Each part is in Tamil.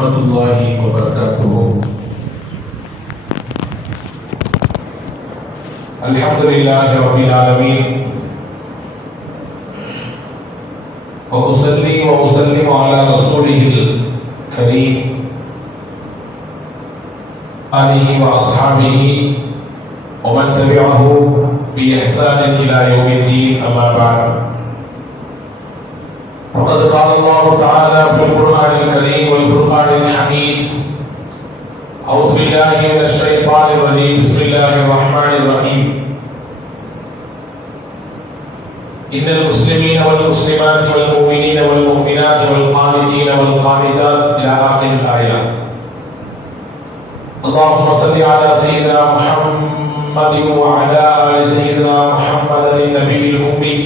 ورحمة الله وبركاته. الحمد لله رب العالمين، وأصلي وأسلم على رسوله الكريم آله وأصحابه ومن تبعه بإحسان إلى يوم الدين. أما بعد، فقد قال الله تعالى في القرآن الكريم والفرقان الحميد: أعوذ بالله من الشيطان الرجيم، بسم الله الرحمن الرحيم. إن المسلمين والمسلمات والمؤمنين والمؤمنات والقانتين والقانتات إلى آخر الآية. اللهم صل على سيدنا محمد وعلى آل سيدنا محمد النبي الأمي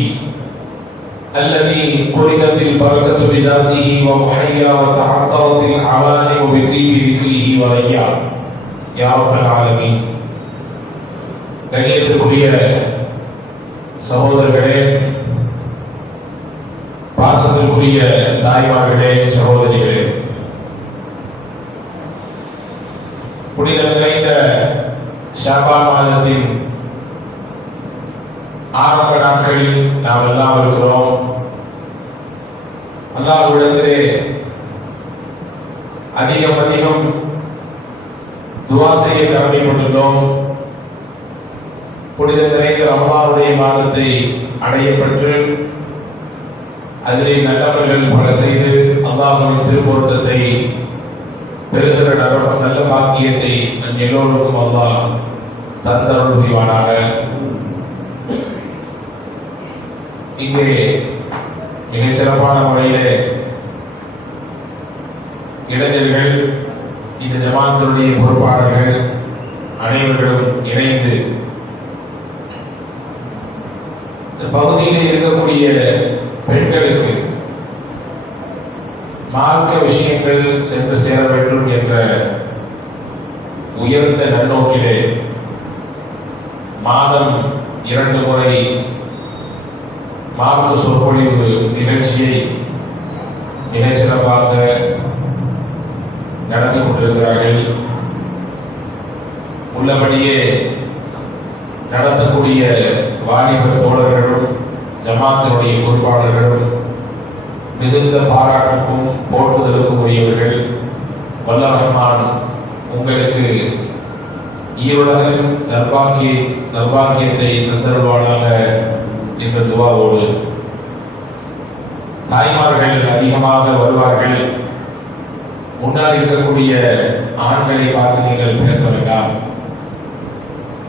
الذي قرنت البركة بذاته ومحيا وتعطرت العوالم بطيب ذكره وريا يا رب العالمين. கண்ணியத்திற்குரிய சகோதரர்களே, பாசத்திற்குரிய தாய்மார்களே, சகோதரிகளே, புனிதம் நிறைந்த ஷாபான் மாதத்தின் ஆரம்ப நாட்களில் நாம் எல்லாம் இருக்கிறோம். அல்லாஹ்விடத்திலே அதிகம் துஆ செய்ய கடமைப்பட்டுள்ளோம். புனிதம் நிறைந்த ரமலானுடைய மாதத்தை அடையப்பட்டு அதிலே நல்லவர்கள் பல செய்து அல்லாஹ்வின் திருப்பொருத்தத்தை பெறுகிற நல்ல பாக்கியத்தை நம் எல்லோருக்கும் அல்லாஹ் தந்தருள் புரிவானாக. இங்கே மிகச் சிறப்பான முறையிலே இளைஞர்கள், இந்த ஜமாத்தினுடைய பொறுப்பாளர்கள் அனைவர்களும் இணைந்து இந்த பகுதியில் இருக்கக்கூடிய பெண்களுக்கு மார்க்க விஷயங்கள் சென்று சேர வேண்டும் என்ற உயர்ந்த நன்னோக்கிலே மாதம் 2 முறை மார்க்க சொற்பொழிவு நிகழ்ச்சியை மிகச் சிறப்பாக நடத்தி கொண்டிருக்கிறார்கள். உள்ளபடியே நடத்தக்கூடிய வாலிபர் தோழர்களும் ஜமாத்தினுடைய பொறுப்பாளர்களும் மிகுந்த பாராட்டுக்கும் போற்றுதலுக்கும் உரியவர்கள். வல்ல ரஹ்மான் உங்களுக்கு ஈருலகின் நல்பாக்கியத்தை தந்தருள்வானாக என்ற துவாவோடு, தாய்மார்கள் அதிகமாக வருவார்கள். முன்னால் இருக்கக்கூடிய ஆண்களை பார்த்து நீங்கள் பேச வேண்டாம்.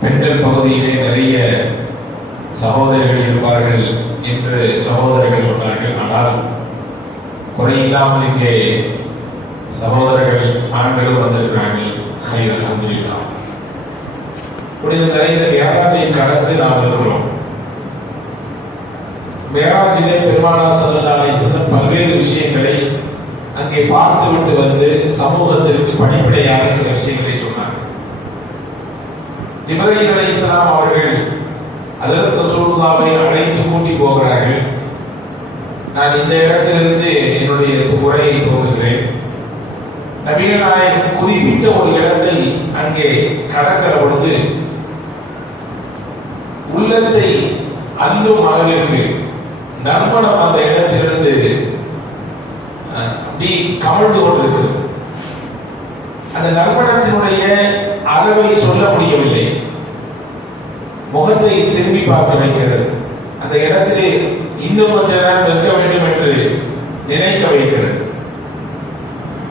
பெண்கள் பகுதியிலே நிறைய சகோதரிகள் இருப்பார்கள் என்று சகோதரர்கள் சொன்னார்கள். ஆனால் குறையில்லாமல் இங்கே சகோதரர்கள் ஆண்களும் வந்திருக்கிறார்கள். அல்ஹம்துலில்லாஹ். புனித நிறைந்த மேராஜை கடந்து நாம் இருக்கிறோம். மேராஜிலே பெருமானார் ஸல்லல்லாஹு அலைஹி வஸல்லம் பல்வேறு விஷயங்களை அங்கே பார்த்துவிட்டு வந்து சமூகத்திற்கு படிப்படையாக சில விஷயங்களை சொன்னார். ஜிப்ரீல் அலைஹிஸ்ஸலாம் அவர்கள் ஹஜ்ரத் ரசூலுல்லாஹை அழைத்து கூட்டி போகிறார்கள். நான் இந்த இடத்திலிருந்து என்னுடைய உரையை துவங்குகிறேன். நபிகள் நாயகம் குறிப்பிட்ட ஒரு இடத்தை அங்கே கடக்கிற பொழுது உள்ளத்தை அள்ளும் அளவிற்கு நறுமணம் அந்த இடத்திலிருந்து அப்படி கமழ்ந்து கொண்டிருக்கிறது. அந்த நறுமணத்தினுடைய அளவை சொல்ல முடியவில்லை. முகத்தை திரும்பி பார்க்க வைக்கிறது. அந்த இடத்திலே இன்னும் கொஞ்ச நேரம் நிற்க வேண்டும் என்று நினைக்க வைக்கிறது.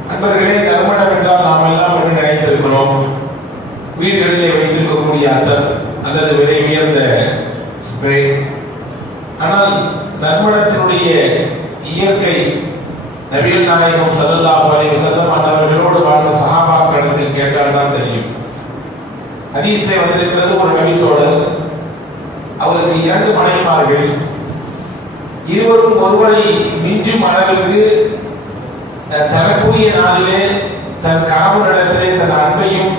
நண்பர்களே, நறுமணம் என்றால் நாம் எல்லாம் என்று நினைத்திருக்கிறோம். வீடுகளிலே வைத்திருக்கக்கூடிய அத்தர் அல்லது விலை உயர்ந்த ஸ்ப்ரே. ஆனால் நறுமணத்தினுடைய இயற்கை நபிகள் நாயகம் ஸல்லல்லாஹு அலைஹி வஸல்லம் அவர்களோடு வாழ்ந்த சஹாபாக்களிடத்தில் கேட்டால் தான் தெரியும். ஹதீஸிலே வந்திருக்கிறது, ஒரு நபித்தோழர், அவருக்கு 2 மனைவிமார்கள். இருவரும் ஒருவரை மிஞ்சும் அளவுக்கு தனக்குரிய நாளிலே தன் கணவனிடத்திலே தன் அன்பையும்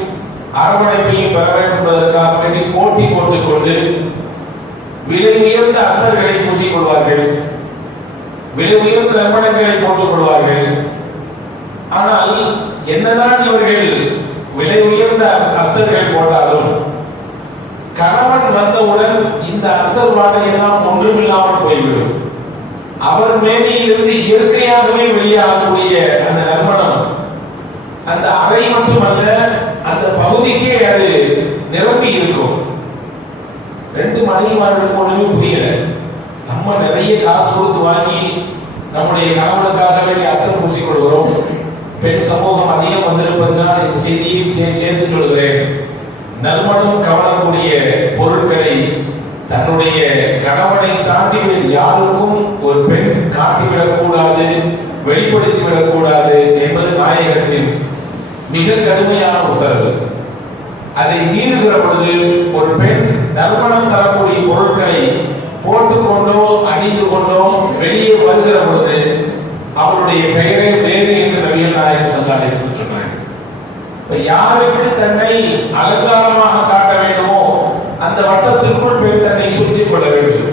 அரவணைப்பையும் பெற வேண்டும் என்பதற்காக வேண்டி போட்டி போட்டுக் கொண்டு விலை உயர்ந்த அத்தர்களை பூசிக் கொள்வார்கள். விலை உயர்ந்த நறுமணங்களை போட்டுக் கொள்வார்கள். ஆனால் என்னதான் இவர்கள் விலை உயர்ந்த அத்தர்கள் போட்டாலும் கணவன் வந்தவுடன் இந்த அத்தர் வாடையெல்லாம் ஒன்றுமில்லாமல் போய்விடும். அவர் மேனியிலிருந்து இயற்கையாகவே வெளியாகக்கூடிய அந்த நறுமணம் அந்த அறை மட்டுமல்ல, அந்த பகுதிக்கே அது நிரம்பி இருக்கும். ரெண்டு மனைவிமார்களுக்கு ஒண்ணுமே புரியல. நம்ம நிறைய காசு கொடுத்து வாங்கி நம்முடைய கணவனுக்காக வேண்டிய அத்தர் பூசிக்கொள்கிறோம். பெண் சமூகம் அதிகம் வந்திருப்பதனால் இந்த செய்தியை சேர்த்து சொல்கிறேன். நறுமணம் கவரக்கூடிய பொருட்களை தன்னுடைய கணவனை தாண்டி வேறு யாருக்கும் ஒரு பெண் காட்டிவிடக் கூடாது, வெளிப்படுத்திவிடக் கூடாது என்பது நாயகத்தின் மிக கடுமையான உத்தரவு. அதை மீறுகிற பொழுது ஒரு பெண் நறுமணம் தரக்கூடிய பொருட்களை போட்டுக்கொண்டோ அணிந்து கொண்டோ வெளியே வருகிற பொழுது அவருடைய பெயரை வேறு என்று நபிகள் நாயகம் ஸல்லல்லாஹு அலைஹி வஸல்லம் சொன்னாங்க. யாருக்கு தன்னை அலங்காரமாக காட்ட வேண்டுமோ அந்த வட்டத்திற்குள் பெண் தன்னை சுற்றிக் கொள்ள வேண்டும்.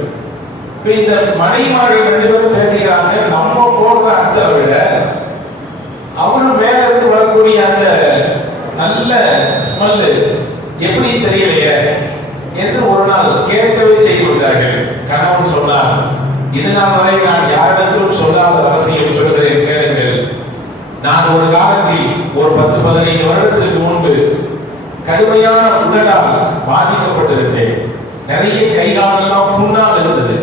இந்த மனைமார்கள் ரெண்டு பேரும் பேசுகிறாங்க, நம்ம போடுற அத்தரை விட அவரு மேல இருந்து வரக்கூடிய அந்த நல்ல ஸ்மெல் எப்படி தெரியலையே என்று ஒரு நாள் கேட்கவே செய்து விட்டார்கள். கணவன் சொன்னார், இது நாள் வரை நான் யாரிடத்திலும் சொல்லாத ரகசியம் சொல்கிறேன், கேளுங்கள். நான் ஒரு காலத்தில் ஒரு 10-15 வருடத்திற்கு முன்பு கடுமையான உடலால் பாதிக்கப்பட்டிருந்தேன். நிறைய கைகாலெல்லாம் புண்ணாக இருந்தது.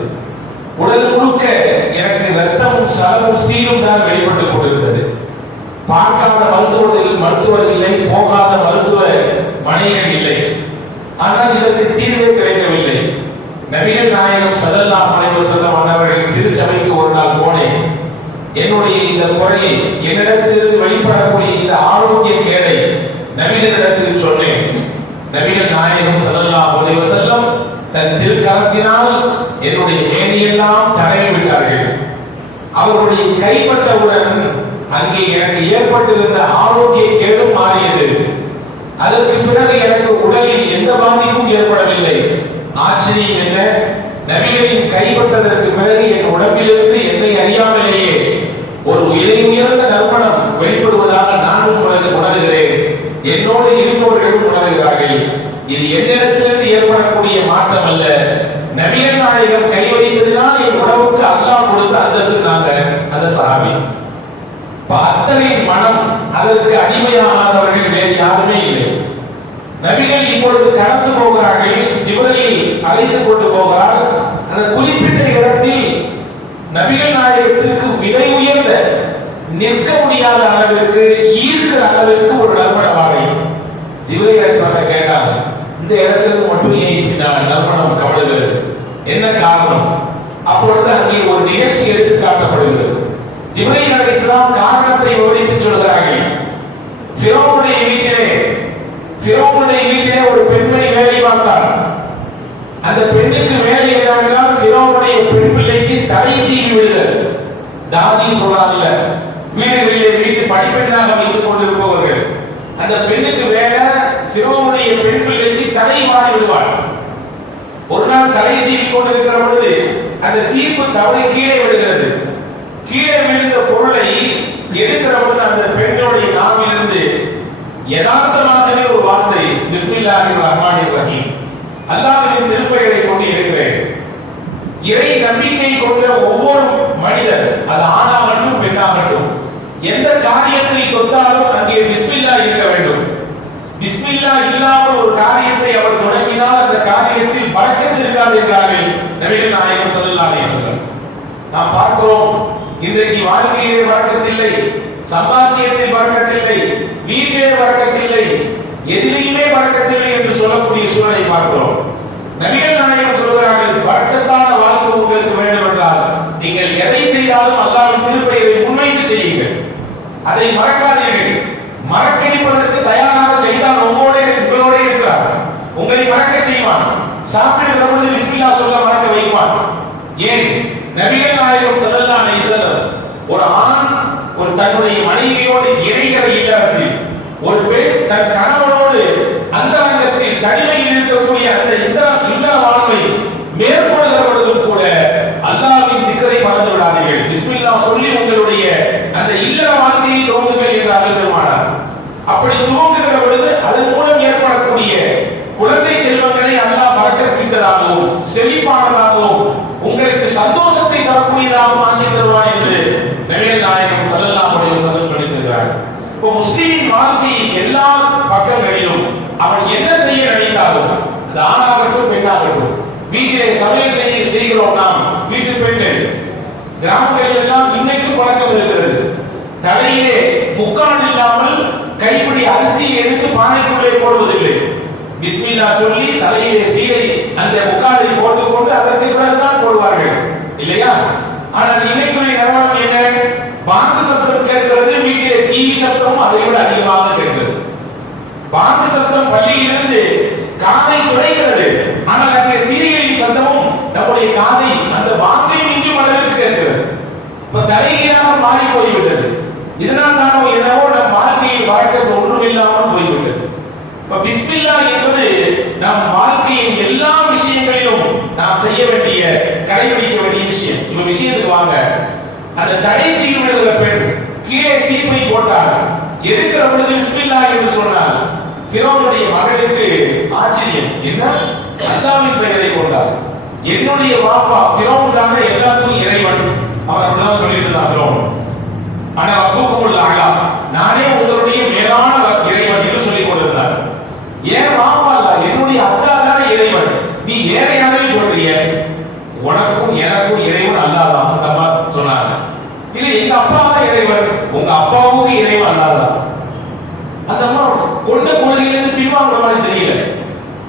உடல் முழுக்க எனக்கு ரத்தமும் சலமும் சீரும் தான் வெளிப்பட்டுக் கொண்டிருந்தது. பார்க்காத மருத்துவர்கள் இல்லை, போகாத மருத்துவ மனைகள் இல்லை. ஆனால் இதற்கு தீர்வே கிடைக்கவில்லை. நபிகள் நாயகம் ஸல்லல்லாஹு அலைஹி வஸல்லம் அவர்களின் திருச்சபைக்கு ஒரு நாள் போனேன். என்னுடைய இந்த குறையை, என்னிடத்திலிருந்து வெளிப்படக்கூடிய இந்த ஆரோக்கிய கேடை நபிகளிடத்தில் சொன்னேன். நபிகள் நாயகம் ஸல்லல்லாஹு அலைஹி வஸல்லம் தன் திருக்கரத்தினால் என்னுடைய மேனியெல்லாம் தடவி விட்டார்கள். அவருடைய கைப்பட்டவுடன் அங்கே எனக்கு ஏற்பட்டிருந்த ஆரோக்கிய கேடும் மாறியது. அதற்கு பிறகு எனக்கு உடலில் எந்த பாதிப்பும் ஏற்படவில்லை. ஆச்சரியம் என்ன, நபிகளின் கைப்பட்டதற்கு பிறகு என் உடம்பிலிருந்து என்னை அறியாமலேயே ஒரு விலை உயர்ந்த நறுமணம் வெளிப்படுவதாக நானும் உணர்கிறேன், என்னோடு இருப்பவர்களும் உணர்கிறார்கள். இது என்னிடத்திலிருந்து ஏற்படக்கூடிய மாற்றம் அல்ல, நபிகள் நாயகம் கை வைத்ததினால் என் உடவுக்கு அல்லாஹ் கொடுத்த அந்தஸ்து. அந்த சஹாபி அத்தரின் மனம், அதற்கு அடிமையாகாதவர்கள் வேறு யாருமே இல்லை. நபிகள் இப்பொழுது கடந்து போகிறார்கள், ஜிப்ரீல் அழைத்துக் கொண்டு போகிறார். அந்த குறிப்பிட்ட இடத்தில் நபிகள் நாயகத்திற்கு விலை உயர்ந்த, நிற்க முடியாத அளவிற்கு, ஈர்க்கிற அளவிற்கு ஒரு நறுமண வாடை. ஜிப்ரீல் அலைஹிஸ்ஸலாம் கேட்டாங்க, இந்த இடத்திலிருந்து மட்டும் ஏன் நறுமணம் கமழுகிறது, என்ன காரணம்? அப்பொழுது அங்கே ஒரு நிகழ்ச்சி எடுத்து காட்டப்படுகிறது. ஜிப்ரீல் அலைஹிஸ்ஸலாம் காரணத்தை விவரித்து சொல்கிறார்கள். ஃபிரௌனுடைய வீட்டிலே ஒரு பெண்மணி வேலை பார்த்தார். அந்த பெண்ணுக்கு வேலை என்னவென்றால் ஃபிரௌனுடைய பெண் பிள்ளைக்கு தலை சீவி விடுதல். தாதி சொல்றாங்கல்ல, வீட்டு படிப்பெண்ணாக வைத்துக் கொண்டிருப்பவர்கள், அந்த பெண்ணுக்கு வேலை ஃபிரௌனுடைய பெண் பிள்ளைக்கு தலை மாறி விடுவார். ஒரு நாள் தலை சீவி கொண்டிருக்கிற பொழுது அந்த சீப்பு தவறி கீழே விடுகிறது. கீழே விழுந்த பொருளை எடுக்கிற பொழுது அந்த பெண்ணுடைய நாவிலிருந்து யதார்த்தமாகவே ஒரு வார்த்தை, பிஸ்மில்லாஹிர் ரஹ்மானிர் ரஹீம், அல்லாஹ்வின் திருப்பெயரை கொண்டு எடுக்கிறேன். இறை நம்பிக்கை கொண்ட ஒவ்வொரு மனிதர், அது ஆணாகட்டும் பெண்ணாகட்டும், எந்த காரியத்தை தொட்டாலும் அங்கே பிஸ்மில்லா இருக்க வேண்டும். பிஸ்மில்லா இல்லாமல் ஒரு காரியத்தை அவர் தொடங்கினால் அந்த காரியத்தில் பரக்கத் இருக்காது என்றார்கள் நபிகள் நாயகம் ஸல்லல்லாஹு அலைஹி வஸல்லம். நாம் பார்க்கிறோம், இன்றைக்கு வாழ்க்கையிலே பரக்கத்தில்லை, சம்பாத்தியத்தில் பரக்கத்தில்லை, வீட்டிலே பரக்கத்தில்லை, எதிலையுமே பரக்கத்தில்லை என்று சொல்லக்கூடிய சூழலை பார்க்கிறோம். நபிகள் நாயகம் சொல்கிறார்கள், பரக்கத்தான வாழ்க்கை உங்களுக்கு வேண்டும் என்றால் நீங்கள் எதை செய்தாலும் அல்லாஹ்வின் திருப்பெயரை முன்வைத்து செய்யுங்கள், அதை மறக்காதீர்கள். மறக்கடிப்பதற்கு தயாராக செய்தால் உங்களோட இருக்கிறார், உங்களை மறக்க செய்வான். சாப்பிடுகிற பொழுது பிஸ்மில்லா சொல்ல மறக்க வைப்பான். ஏன்? நபிகள் நாயகம் ஸல்லல்லாஹு அலைஹி வஸல்லம் ஒரு ஆண் ஒரு தன்னுடைய மனைவியோடு இணைகிற இல்லறத்தில், ஒரு பெண் தன் கணவனோடு அந்தரங்கத்தில் தனிமையில் இருக்கக்கூடிய அந்த இல்லற வாழ்வை மேற்கொள்கிற பொழுதும் கூட அல்லாஹ்வின் திக்ரை மறந்து விடாதீர்கள். பிஸ்மில்லா சொல்லி உங்களுடைய அந்த இல்லற வாழ்க்கையை துவங்குங்கள் வரக்கூடியதாகவும் ஆக்கி தருவான் என்று நபிகள் நாயகம் ஸல்லல்லாஹு அலைஹி வஸல்லம் சொல்லித் தருகிறார். இப்போ முஸ்லிமின் வாழ்க்கையின் எல்லா பக்கங்களிலும் அவன் என்ன செய்ய நினைத்தாலும், அது ஆணாகட்டும் பெண்ணாகட்டும், வீட்டிலே சமையல் செய்கிறோம் நாம் வீட்டு பெண்கள், கிராமங்களில் எல்லாம் இன்னைக்கு பழக்கம் இருக்கிறது. தலையிலே முக்கால் இல்லாமல் கைப்பிடி அரிசியை எடுத்து பானைக்குள்ளே போடுவதில்லை. பிஸ்மில்லா சொல்லி தலையிலே சீலை அந்த முக்காலை போட்டுக்கொண்டு அதற்கு பிறகுதான் போடுவார்கள் இல்லையா? ஆனால் இன்னைக்குரிய நிறுவனம் என்ன? பாங்கு சத்தம் கேட்கிறது, வீட்டிலே டிவி சத்தமும் அதை விட அதிகமாக கேட்கிறது. பாங்கு சத்தம் பள்ளியிலிருந்து காதை துடைக்கிறது, ஆனால் அங்கே சீரியலின் சத்தமும் நம்முடைய காதை அந்த பாங்கை மிஞ்சும் அளவிற்கு கேட்கிறது. இப்ப தலைகீழாக மாறி போய்விட்டது. இதனால் தானோ என்னவோ நம் வாழ்க்கையில் வாழ்க்கை ஒன்றும் இல்லாமல் போய்விட்டது. இப்ப பிஸ்மில்லா என்பது நம் வாழ்க்கையின் எல்லா விஷயங்களிலும் நாம் செய்ய வேண்டிய, கடைபிடிக்க வேண்டிய விஷயம். இப்ப விஷயத்துக்கு வாங்க. அந்த தடை செய்து விடுகிற பெண் கீழே சீப்பை போட்டார், எடுக்கிற பொழுது பிஸ்மில்லா என்று சொன்னார். ஃபிரௌனுடைய மகளுக்கு ஆச்சரியம், என்ன அல்லாஹ்வின் பெயரை கொண்டார். என்னுடைய வாப்பா ஃபிரௌன் தான எல்லாத்துக்கும் இறைவன், அவர் அப்படிதான் சொல்லிட்டு இருந்தார் ஃபிரௌன். ஆனா ரப்புக்குமுல் அலா, நானே உங்களுடைய மேலான இறைவன் என்று சொல்லிக் கொண்டிருந்தார். ஏன் வாப்பா அல்ல, என்னுடைய அத்தா தான இறைவன், நீ வேற யாரையும் சொல்றிய? உனக்கும் எனக்கும் இறைவன் அல்லாஹ் தான் அந்த அம்மா சொன்னாங்க. இல்ல எங்க அப்பா தான் இறைவன், உங்க அப்பாவுக்கு இறைவன் அல்லாஹ் தான். அந்த அம்மா கொண்ட கொள்கையிலிருந்து பின்வாங்குற மாதிரி தெரியல.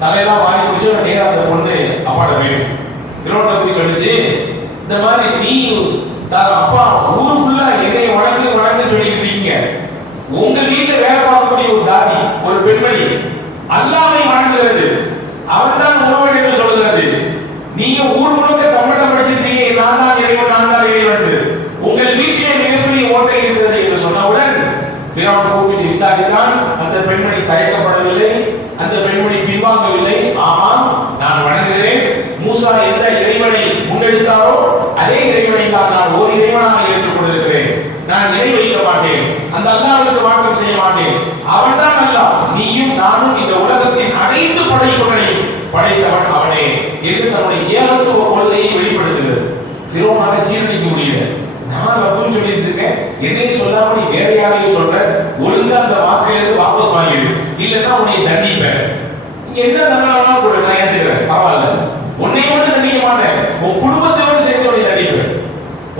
தலையெல்லாம் வாங்கி பிடிச்ச நேரம் அந்த பொண்ணு அப்பாட வீடு திருவண்ண போய் சொல்லிச்சு, இந்த மாதிரி நீ அப்பா ஊரு ஃபுல்லா என்னை வணங்கு வணங்கு சொல்லிட்டு இருக்கீங்க, உங்க வீட்டுல வேலை பார்க்கக்கூடிய ஒரு தாதி, ஒரு பெண்மணி அல்லாஹ்வை வணங்குகிறது, அவன் தான் ஒருவன் என்று சொல்லுகிறது. நீங்க ஊர் முழுக்க தமிழ் படிச்சிருக்கீங்க, நான் தான் இறைவன், நான் தான் இறைவன், உங்கள் வீட்டிலே மிகப்பெரிய ஓட்டை இருக்கிறது என்று சொன்னவுடன் ஃபிரௌன் கூப்பிட்டு விசாரித்தான். அந்த பெண்மணி தயக்கப்படவில்லை, அந்த பெண்மணி பின்வாங்கவில்லை. ஆமாம், நான் வணங்குகிறேன், மூசா எந்த இறைவனை முன்னெடுத்தாரோ அதே இறைவனை தான் நான் ஒரு இறைவனாக ஏற்றுக்கொண்டிருக்கிறேன், நான் இணை வைக்க மாட்டேன், அந்த அல்லாஹ்வுக்கு மாற்றம் செய்ய மாட்டேன், அவன் தான் அல்லாஹ், நீயும் நானும் இந்த உலகத்தின் அனைத்து படைப்புகளையும் படைத்தவன் அவனே என்று தன்னுடைய ஏகத்துவ கொள்கையை வெளிப்படுத்துகிறது. ஃபிரௌனால ஜீரணிக்க முடியல. நான் ரப்புன்னு சொல்லிட்டு இருக்கேன், என்னையும் சொல்லாம நீ வேற யாரையும் சொல்ற, ஒழுங்கா அந்த வாக்கிலிருந்து வாபஸ் வாங்கிடு, இல்லைன்னா உன்னை தண்டிப்பேன். நீங்க என்ன தண்டனை கூட நான் ஏத்துக்கிறேன், பரவாயில்ல, உன்னை மட்டும் தண்டிக்க மாட்டேன், உன் குடும்பத்தோடு சேர்த்து உன்னை தண்டிப்பேன்,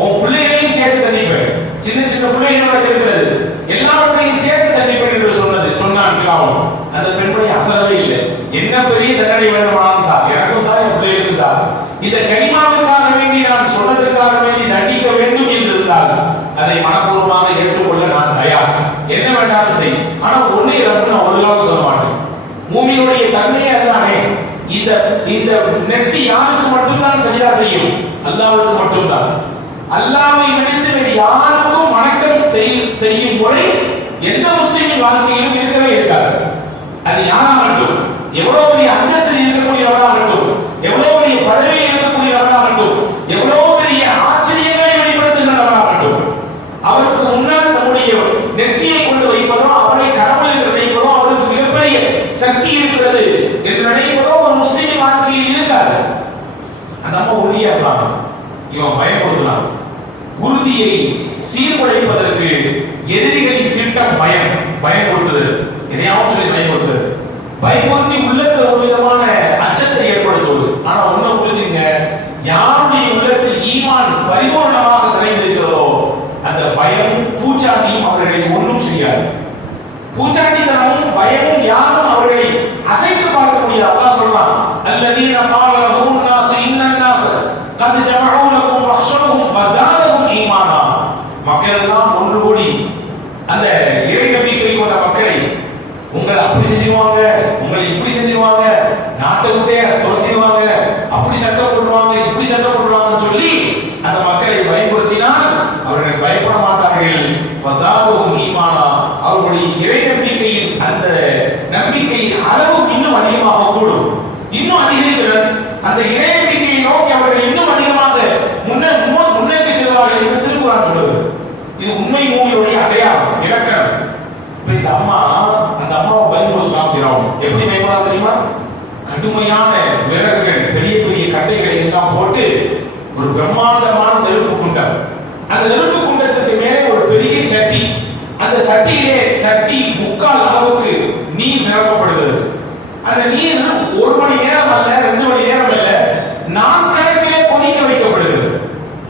உன் பிள்ளைகளையும் சேர்த்து தண்டிப்பேன், சின்ன சின்ன பிள்ளைகளோட இருக்கிறது எல்லாவற்றையும் சேர்த்து தண்டிப்பேன் என்று சொன்னான் ஃபிரௌன். அந்த பெண்மணி அசரவே இல்லை. என்ன பெரிய தண்டனை வேண்டுமானாலும் தான், எனக்கும் தான் என் பிள்ளைகளுக்கு தான், இந்த கனிமாவுக்காக வேண்டி நான் சொன்னதற்காக வேண்டி தண்டிக்க வேண்டும் என்று இருந்தால் அதை மனப்பூர்வமாக ஏற்றுக்கொள்ள நான் தயார், என்ன வேண்டாலும் செய், ஆனா ஒண்ணு இறப்பு நான் ஒரு நாள் சொல்ல மாட்டேன். பூமியுடைய தன்மையே அதுதானே, இந்த இந்த நெற்றி யாருக்கு மட்டும்தான் சரியா செய்யும், அல்லாஹ்வுக்கு மட்டும்தான். அல்லாஹ்வை விடுத்து வேறு யாருக்கும் வணக்கம் செய்யும் முறை எந்த முஸ்லிமின் வாழ்க்கையிலும் இருக்கவே இருக்காது. அது யாராகட்டும், எவ்வளவு பெரிய அந்தஸ்தில் இருக்கக்கூடியவராகட்டும், எவ்வளவு பெரிய பதவியில் இருக்கக்கூடியவராகட்டும், எவ்வளவு பெரிய ஆச்சரியங்களை வெளிப்படுத்துகிறவராகட்டும், அவருக்கு முன்னால் நம்முடைய நெற்றியை கொண்டு வைப்பதோ, அவரை கடவுள் என்று நினைப்பதோ, அவருக்கு மிகப்பெரிய சக்தி இருக்கிறது என்று நினைப்பதோ ஒரு முஸ்லிமின் வாழ்க்கையில் இருக்காது. அந்த அம்மா உறுதியா இருந்தாங்க, இவன் பயன்படுத்தலாம். உறுதியை சீர்குலைப்பதற்கு எதிரிகளின் திட்டம் பயன்படுத்துது, எதையாவது சொல்லி பயன்படுத்துது, பயமுறுத்தி உள்ளத்தில் ஒரு விதமான அச்சத்தை ஏற்படுத்துவது. ஆனா ஒண்ணு புரிஞ்சுங்க, யாருடைய உள்ளத்தில் ஈமான் பரிபூர்ணமாக நிறைந்திருக்கிறதோ அந்த பயமும் பூச்சாண்டியும் அவர்களை ஒன்றும் செய்யாது. பூச்சாண்டித்தனமும் பயமும் யாரும் அவர்களை அசைத்து பார்க்க முடியாது. அல்லாஹ் சொல்றான், அல்லதீன கால லஹும் நாஸ் இன்னன் நாஸ் கத் ஜமஉ லகும் ஃபஹ்ஷவுஹும் ஃபஸாதஹும் ஈமானா. மக்கள் எல்லாம் ஒன்று கூடி அந்த இறை நம்பிக்கை கொண்ட மக்களை, உங்களை அப்படி செஞ்சிருவாங்க, உங்களை இப்படி செஞ்சிருவாங்க, நாட்டை விட்டே துரத்திடுவாங்க, அப்படி சட்டம் போடுவாங்க, இப்படி சட்டம் போடுவாங்கன்னு சொல்லி அந்த மக்களை பயன்படுத்தினால் அவர்கள் பயப்பட மாட்டார்கள். ஃபஸாதுஹும் ஈமானா, அவர்களுடைய இறை நம்பிக்கையின் அந்த நம்பிக்கையின் அளவு இன்னும் அதிகமாக கூடும், இன்னும் அதிகரிக்கிறது. அந்த இறை நம்பிக்கையை நோக்கி அவர்கள் இன்னும் அதிகமாக முன்னேற்றி செல்வார்கள் என்று திருக்குர்ஆன் சொல்லுது. இது உண்மை மூமியுடைய அடையாளம், இலக்கணம். இப்ப இந்த அம்மா, அந்த அம்மாவை பயன்படுத்தலாம் ஃபிரௌன். எப்படி பயன்படுத்தா தெரியுமா? கடுமையான விறகுகள், பெரிய பெரிய கட்டைகளை எல்லாம் போட்டு ஒரு பிரம்மாண்டமான நெருப்பு குண்டம். அந்த நெருப்பு குண்டத்துக்கு மேலே ஒரு பெரிய சட்டி, அந்த சட்டியிலே சட்டி முக்கால் அளவுக்கு நீர் நிரப்பப்படுகிறது. அந்த நீர் 1 மணி நேரம் அல்ல, 2 மணி நேரம் அல்ல, நாட்கணக்கிலே கொதிக்க வைக்கப்படுகிறது.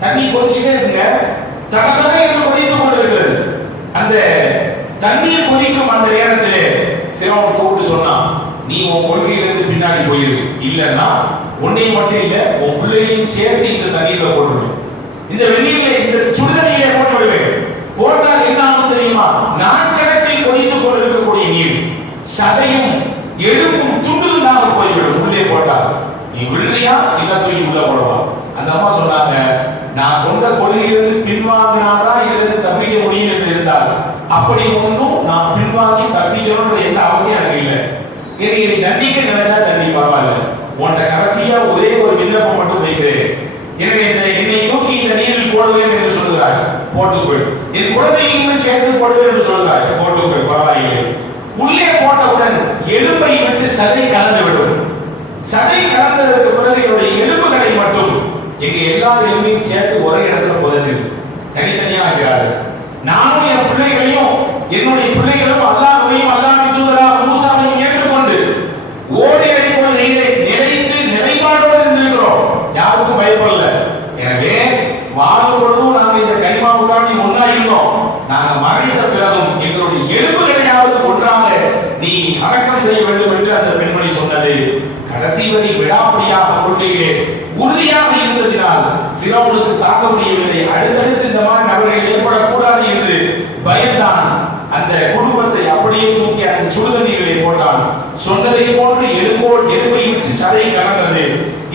தண்ணி கொதிச்சுட்டே இருக்குங்க, தகதக என்று கொதித்துக் கொண்டிருக்கிறது. அந்த தண்ணீர் கொதிக்கும் அந்த நேரத்திலே ஃபிரௌன் கூப்பிட்டு சொன்னான், நீ உன் கொள்கையிலிருந்து பின்னாடி போயிரு, இல்லன்னா உன்னை மட்டும் இல்ல உன் பிள்ளைகளையும் சேர்த்து இந்த தண்ணீர்ல போட்டுருவேன், இந்த வெந்நீர்ல இந்த சுடுதண்ணியில போட்டு விடுவேன். போட்டால் என்ன ஆகும் தெரியுமா? நாட்கணக்கில் கொதித்துக் கொண்டிருக்கக்கூடிய நீர் சதையும் எலும்பும் துண்டுகளாக போய்விடும். உள்ளே போட்டால் நீ விடுறியா இல்ல தூக்கி உள்ள போடவா? அந்த அம்மா சொன்னாங்க, நான் கொண்ட கொள்கையிலிருந்து பின்வாங்கினாதான் இதிலிருந்து தப்பிக்க முடியும் என்று இருந்தால், அப்படி ஒன்றும் நான் பின்வாங்கி தப்பிக்கணும்ன்ற எந்த அவசியம் எனக்கு இல்லை. என்னை தண்டிக்க நினைச்சா தண்ணி பரவாயில்ல, உன்ட கடைசியா ஒரே ஒரு விண்ணப்பம் மட்டும் வைக்கிறேன். எனவே என்னை தூக்கி இந்த நீரில் போடுவேன் என்று சொல்கிறார், போட்டுக்கொள். என் குழந்தையும் சேர்த்து போடுவேன் என்று சொல்கிறார், போட்டுக்கொள், பரவாயில்லை. உள்ளே போட்டவுடன் எலும்பை விட்டு சதை கலந்துவிடும். சதை கலந்ததற்கு பிறகு என்னுடைய எலும்புகளை மட்டும் எங்க எல்லா எலும்பையும் சேர்த்து ஒரே இடத்துல புதைச்சு தனித்தனியா ஆகிறாரு. நானும் என் பிள்ளைகளையும் என்னுடைய பிள்ளைகளும் அல்லாஹ்வையும் அல்லாஹ்வின் தூதராக மூசாவையும் ஏற்றுக்கொண்டு ஓரிரை கொள்கையிலே நிலைத்து நிலைப்பாடோடு இருந்திருக்கிறோம். யாருக்கும் பயப்படல. எனவே வாழும் பொழுதும் நாங்கள் இந்த கலிமாவுக்காண்டி ஒன்றா இருந்தோம். நாங்கள் மரணித்த பிறகும் எங்களுடைய எலும்புகளையாவது ஒன்றாக நீ அடக்கம் செய்ய வேண்டும் என்று அந்த பெண்மணி சொன்னது. கடைசி வரை விடாப்படியாக கொள்கையிலே உறுதியாக இருந்ததினால் ஃபிரௌனுக்கு தாக்க முடியவில்லை. அடுத்தடுத்து இந்த மாதிரி நபர்கள் ஏற்படக்கூடாது என்று பயந்தான். அந்த குடும்பத்தை அப்படியே தூக்கி அந்த சுடுதண்ணீரிலே போட்டான். சொன்னதை போன்று எலும்பை விட்டு சதை கலந்தது.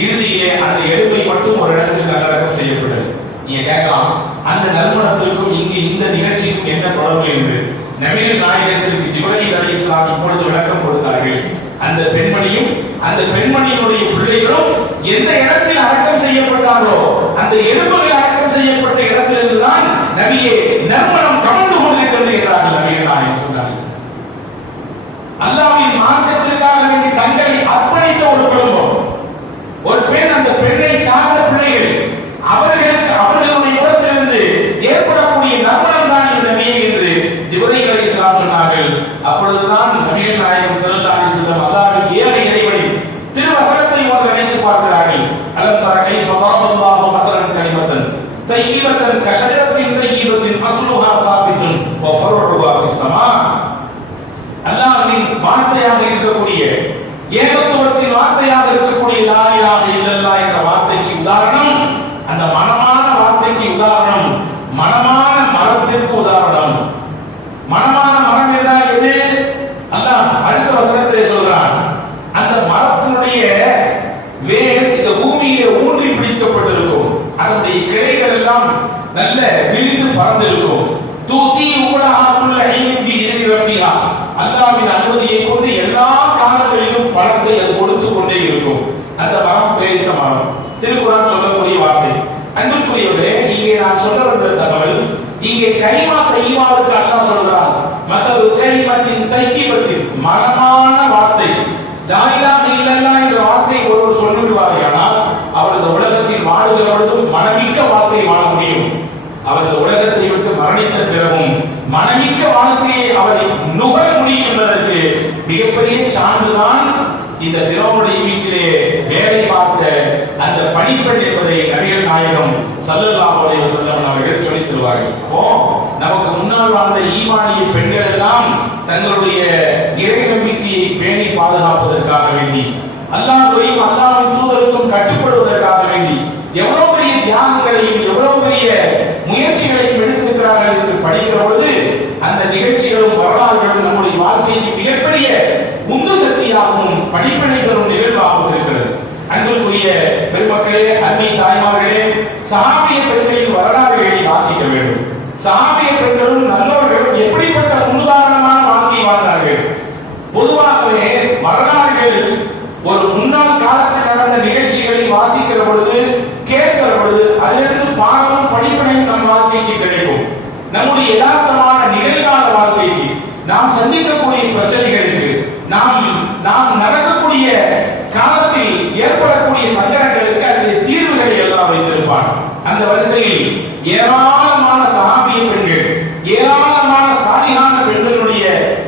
இறுதியிலே அந்த எலும்பை மட்டும் ஒரு இடத்தில் நல்லடக்கம் செய்யப்பட்டது. நீங்க கேட்கலாம், அந்த நல்மணத்திற்கும் இங்கு இந்த நிகழ்ச்சிக்கும் என்ன தொடர்பு என்று. நபிகள் நாயகத்திற்கு ஜிப்ரீல் அலைஹிஸ்ஸலாம் இப்பொழுது விளக்கம் கொடுத்தார்கள். அந்த பெண்மணியும் அந்த பெண்மணியினுடைய பிள்ளைகளும் எந்த இடத்தில் அடக்கம் செய்யப்பட்டாரோ அந்த எலும்புகள் அடக்கம் செய்யப்பட்ட இடத்திலிருந்துதான் நபியே நறுமணம் கமழ்ந்து கொண்டிருக்கிறது என்றார்கள் நபிகள் நாயகம் ஸல்லல்லாஹு அலைஹி வஸல்லம். அல்லாஹ்வின் மார்க்கத்திற்காக வேண்டி தங்களை அர்ப்பணித்த ஒரு குடும்பம், ஒரு பெண், அந்த பெண்ணை சார்ந்த பிள்ளைகள், அவர்களுடைய இடத்திலிருந்து ஏற்படக்கூடிய நறுமணம் தான் இது நபியே என்று ஜிப்ரீல் அலைஹிஸ்ஸலாம் சொன்னார்கள். அப்பொழுதுதான் நபிகள் நாயகம் ஸல்லல்லாஹு அலைஹி வஸல்லம் அல்லாஹ்வின் ஏக இறைவனின் திருவசனத்தை அவர்கள் நினைத்து பார்க்கிறார்கள். அலம் தர கைஃப தரபல்லாஹு மஸலன் கலிமத்தன் தய்யிபத்தன் கஷஜரத்தின் தய்யிபத்தின் அஸ்லுஹா சாபித்துன் வ ஃபர்உஹா ஃபிஸ் ஸமா. அல்லாஹ்வின் வார்த்தையாக இருக்கக்கூடிய, ஏகத்துவத்தின் வார்த்தையாக இருக்கக்கூடிய லா இலாஹ இல்லல்லாஹ் என்ற வார்த்தைக்கு உதாரணம், அந்த மனமான வார்த்தைக்கு உதாரணம், மனமான மரத்திற்கு உதாரணம். மனமான மரம் என்றால் எது? அல்லாஹ் அடுத்த வசனத்திலே சொல்கிறான், அந்த மரத்தினுடைய வேர் இந்த பூமியிலே ஊன்றி பிடிக்கப்பட்டிருக்கும், அதனுடைய கிளைகள் எல்லாம் நல்ல விரிந்து பறந்திருக்கும். தூதி உலகாக்குள்ள ஐந்தி இறுதி ரப்பியா, அல்லாஹ்வின் அனுமதியை கொண்டு எல்லா காலங்களிலும் பழத்தை அது கொடுத்து கொண்டே இருக்கும். அந்த மரம் பேரித்த மரம், திருக்குர்ஆன் சொல்லக்கூடிய வார்த்தை. அன்புக்குரியவர்களே, இங்கே நான் சொல்ல வந்த தகவல், இங்கே கலிமா தையிபாவுக்கு அல்லாஹ் சொல்றான், மஸலு கலிமத்தின் தையிபத்தின், மனமான வார்த்தை. லா இலாஹ இல்லல்லாஹ் என்ற வார்த்தை ஒருவர் சொல்லிவிடுவார்கள், அவர் இந்த உலகத்தில் வாழுகிற பொழுதும் மனமிக்க வாழ்க்கை வாழ முடியும். அவர் இந்த உலகத்தை விட்டு மரணித்த பிறகும் மனமிக்க வாழ்க்கையை அவர் நுகர முடியும் என்பதற்கு மிகப்பெரிய சான்றுதான் இந்த ஃபிரௌனுடைய வீட்டிலே வேலை பார்த்த அந்த பணிப்பெண் என்பதை நபிகள் நாயகம் ஸல்லல்லாஹு அலைஹி வஸல்லம் அவர்கள் சொல்லித் தருவார்கள். அப்போ நமக்கு முன்னால் வாழ்ந்த ஈமானிய பெண்கள் எல்லாம் தங்களுடைய இறை நம்பிக்கையை பேணி பாதுகாப்பதற்காக வேண்டி, அல்லாஹ்வையும் அல்லாஹ்வின் தூதருக்கும் கட்டுப்படுவதற்காக வேண்டி எவ்வளவு பெரிய தியாகங்களையும் எவ்வளவு பெரிய முயற்சிகளையும் எடுத்திருக்கிறார்கள் என்று படிக்கிற பொழுது அந்த நிகழ்ச்சிகளும் வரலாறுகளும் நம்முடைய வாழ்க்கைக்கு மிகப்பெரிய உந்து சக்தியாகவும் படிப்பினை தரும் நிகழ்வாகவும் இருக்கிறது. அன்புக்குரிய பெருமக்களே, அன்னை தாய்மார்களே, சஹாபிய பெண்களின் வரலாறுகளை வாசிக்க வேண்டும். சஹாபிய பெண்களும் நல்லவர்களும் எப்படிப்பட்ட முன்னுதாரணமான வாழ்க்கை வாழ்ந்தார்கள். பொதுவாகவே வரலாறுகள் ஒரு முன்னாள் காலத்தில் நடந்த நிகழ்ச்சிகளை வாசிக்கிற பொழுது, கேட்கிற பொழுது அதிலிருந்து பாடமும் படிப்பினையும் நம் வாழ்க்கைக்கு கிடைக்கும். நம்முடைய யதார்த்தமான நிகழ்கால வாழ்க்கைக்கு, நாம் சந்திக்கக்கூடிய பிரச்சனைகளுக்கு, நாம் நடக்கக்கூடிய காலத்தில் ஏற்படக்கூடிய சங்கடங்களுக்கு அதில் தீர்வுகளை எல்லாம் வைத்திருப்பான். அந்த வரிசையில் ஏராளமான சஹாபிய பெண்கள், ஏராளமான சாலிஹான பெண்களுடைய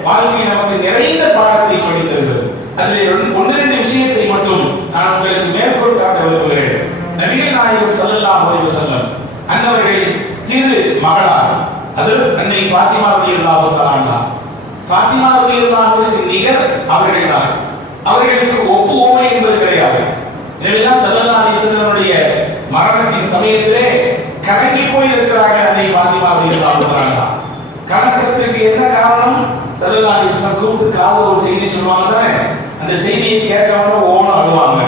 வாழ்க்கை நமக்கு நிறைந்த பாடத்தை சொல்லித் தருகிறது. அதில் ஒன்று ரெண்டு விஷயத்தை மட்டும் நான் உங்களுக்கு மேற்கோள் காட்ட விரும்புகிறேன். நபிகள் நாயகம் ஸல்லல்லாஹு அலைஹி வஸல்லம் அன்னவர்கள் திரு மகளார் ஹஜ்ரத் அன்னை ஃபாத்திமா ரலியல்லாஹு தஆலா அன்ஹா, ஃபாத்திமா ரலியல்லாஹு அன்ஹாவுக்கு நிகர் அவர்கள்தான். அவர்களுக்கு ஒப்பு உமை என்பது கிடையாது. எனவேதான் ஸல்லல்லாஹு அலைஹி வஸல்லமுடைய மரணத்தின் சமயத்திலே கலங்கி போய் இருக்கிறார்கள் அன்னை ஃபாத்திமா ரலியல்லாஹு தஆலா. கலக்கத்திற்கு என்ன காரணம்? ஸல்லல்லாஹு அலைஹி வஸல்லம் கூப்பிட்டு காதுல ஒரு செய்தி சொல்லுவாங்க தானே, அந்த செய்தியை கேட்டவன ஓணும் அழுவாங்க.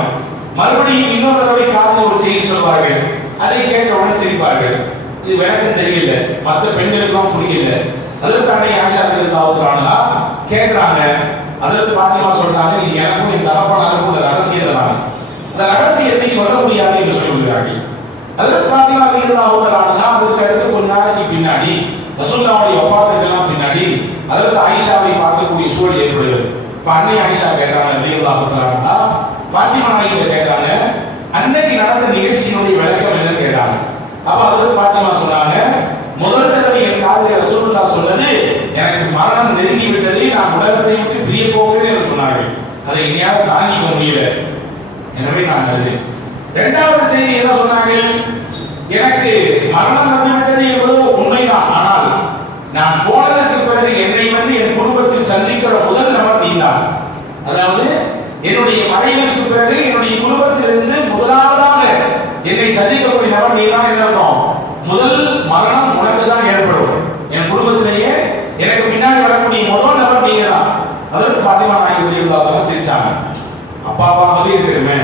மறுபடியும் இன்னொரு தடவை காதுல ஒரு செய்தி சொல்வார்கள், அதை கேட்டவுடன் சிரிப்பார்கள். இது விளக்கம் தெரியல, மற்ற பெண்களுக்கெல்லாம் புரியல. அதற்கு அன்னை ஆயிஷா ரலியல்லாஹு அன்ஹா கேட்கிறாங்க. அதற்கு ஃபாத்திமா சொல்றாங்க, இது எனக்கும் என் தகப்பனாருக்கும் உள்ள ரகசியத்தை நான் அந்த ரகசியத்தை சொல்ல முடியாது என்று சொல்லுகிறார்கள். அதற்கு ஃபாத்திமா ரலியல்லாஹு அன்ஹா அதற்கு அடுத்து கொஞ்ச நாளைக்கு பின்னாடி ரசூலுல்லாஹி வஃபாத்துக்கெல்லாம் பின்னாடி அதற்கு ஆயிஷாவை பார்க்கக்கூடிய சூழல் ஏற்படுகிறது. இப்ப அன்னை ஆயிஷா கேட்டாங்க ரலியல்லாஹு அன்ஹா, ஃபாத்திமா நாயிட்ட கேட்டாங்க, அன்னைக்கு நடந்த நிகழ்ச்சியினுடைய விளக்கம் என்னன்னு கேட்டாங்க. அப்ப அதற்கு ஃபாத்திமா சொன்னாங்க, முதல் தடவை என் காதிலே ரசூலுல்லாஹ் சொன்னது, எனக்கு மரணம் நெருங்கி விட்டது, நான் உலகத்தை விட்டு பிரிய போகிறேன் என்று சொன்னார்கள். அதை என்னால் தாங்கிக்க முடியல, எனவே நான் அழுதேன். இரண்டாவது செய்தி என்ன சொன்னார்கள்? எனக்கு மரணம் வந்துவிட்டது என்பது உண்மைதான், ஆனால் நான் போனதற்கு பிறகு என்னை வந்து என் குடும்பத்தில் சந்திக்கிற முதல் நபர் நீதான். அதாவது என்னுடைய மறைவிற்கு பிறகு என்னுடைய குடும்பத்திலிருந்து முதலாவதாக என்னை சந்திக்கக்கூடிய நபர் நீதான் என்று அர்த்தம். முதல் மரணம் உனக்கு தான் ஏற்படும். என் குடும்பத்திலேயே எனக்கு பின்னாடி வரக்கூடிய முதல் நபர் நீங்க தான். அதற்கு ஃபாத்திமா நாயகி ரலியல்லாஹு அன்ஹா சிரிச்சாங்க. அப்பாவாகவே இருக்கணுமே,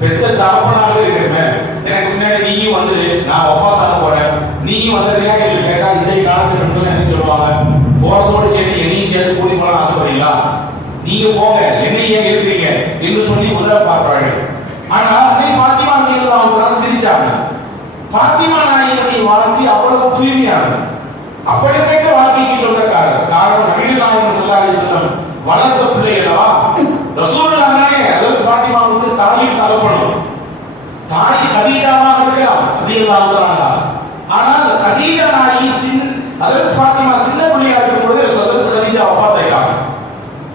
பெத்த தகப்பனாகவே இருக்கணுமே, எனக்கு முன்னாடி நீயும் வந்து நான் வஃபாத்தாக போறேன், நீயும் வந்துடுறியா என்று கேட்டா இந்த காலத்து பெண்கள் என்ன சொல்லுவாங்க? போறதோடு சேர்த்து என்னையும் சேர்த்து கூட்டி போலாம் ஆசைப்படுறீங்களா? நீங்க போங்க, என்னை ஏன் இருக்கிறீங்க என்று சொல்லி உதவ பார்ப்பார்கள். ஆனா அன்னை ஃபாத்திமா ரலியல்லாஹு அன்ஹா சிரிச்சாங்க. ஃபாத்திமா நாயகியுடைய வாழ்க்கை அவ்வளவு தூய்மையானது, அப்படிப்பட்ட வாழ்க்கைக்கு சொந்தக்காரர். காரணம் நபிகள் நாயகம் ஸல்லல்லாஹு அலைஹி வஸல்லம் வளர்த்த பிள்ளை அல்லவா, ரசூலுல்லாஹ் தானே. அதற்கு ஃபாத்திமாவுக்கு தாயும் தகப்பனும். தாய் ஹதீஜாவாக இருக்கலாம் ரலியல்லாஹு அன்ஹா, ஆனால் ஹதீஜா நாயகி அதற்கு ஃபாத்திமா சின்ன பிள்ளையா இருக்கும் பொழுது ஹஜ்ரத் ஹதீஜா வஃபாத் ஆயிட்டாங்க.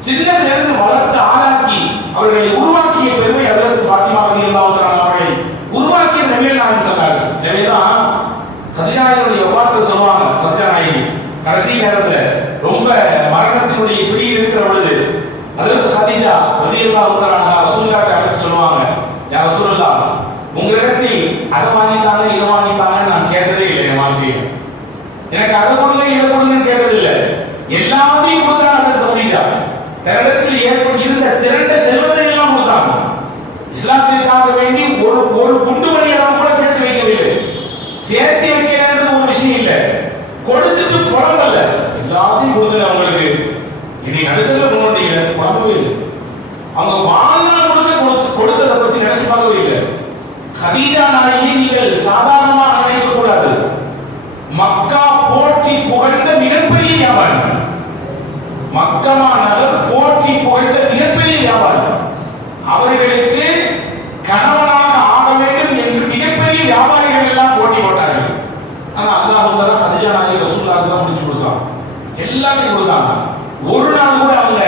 சின்னதிலிருந்து வளர்த்து ஆளாக்கி அவர்களை உருவாக்கிய பெருமை ஹஜ்ரத் ஃபாத்திமா ரலியல்லாஹு அன்ஹா அவர்களை உருவாக்கிய நபிகள் நாயகம் ஸல்லல்லாஹு அலைஹி வஸல்லம். எனவேதான் கதீஜாவுடைய வஃபாத்தை சொல்லுவாங்க. கதீஜா நாயகி கடைசி நேரத்துல ரொம்ப மரணத்தினுடைய பிடியில் இருக்கிற பொழுது ஹஜ்ரத் கதீஜா ரலியல்லாஹு அன்ஹா ரசூலுல்லாஹ்வை அழைத்து சொல்லுவாங்க, யா ரசூலுல்லாஹ், உங்களிடத்தில் அதை வாங்கிட்டாங்க இதை வாங்கிட்டாங்கன்னு நான் கேட்டதே இல்லை என் வாழ்க்கையில. எனக்கு அதை கொடுங்க இதை கொடுங்கன்னு கேட்டதில்லை, எல்லாத்தையும் கொடுத்தாங்க. ஹஜ்ரத் கதீஜா தன்னிடத்தில் ஏற்பட்டு இருந்த திரண்ட செல்வத்தை எல்லாம் கொடுத்தாங்க. இஸ்லாத்திற்காக வேண்டி ஒரு குண்டு மணியாக கூட சேர்த்து வைக்கவில்லை. சேர்த்து வைக்கிறது ஒரு விஷயம் இல்ல, கொடுத்துட்டு புலம்பல்ல, எல்லாத்தையும் கொடுத்து அவங்களுக்கு இன்னைக்கு அடுத்ததுல கொண்டீங்க புலம்பவே இல்லை. அவங்க வாழ்நாள் கொடுத்ததை பத்தி நினைச்சு பார்க்கவே இல்லை. கதீஜா நாயகி நீங்கள் சாதாரணமாக நினைக்க கூடாது, மக்கா போற்றி புகழ்ந்த மிகப்பெரிய வியாபாரி, மக்கமா நகர் போற்றி புகழ்ந்த மிகப்பெரிய வியாபாரி. அவர்களுக்கு கணவனாக ஆக வேண்டும் என்று மிகப்பெரிய வியாபாரிகள் எல்லாம் போட்டி போட்டார்கள். ஆனா அல்லாஹ் தஆலா கதீஜா நாயகி ரசூலுல்லாஹ்க்கு தான் முடிச்சு கொடுத்தாங்க, எல்லாத்தையும் கொடுத்தாங்க. ஒரு நாள் கூட அவங்க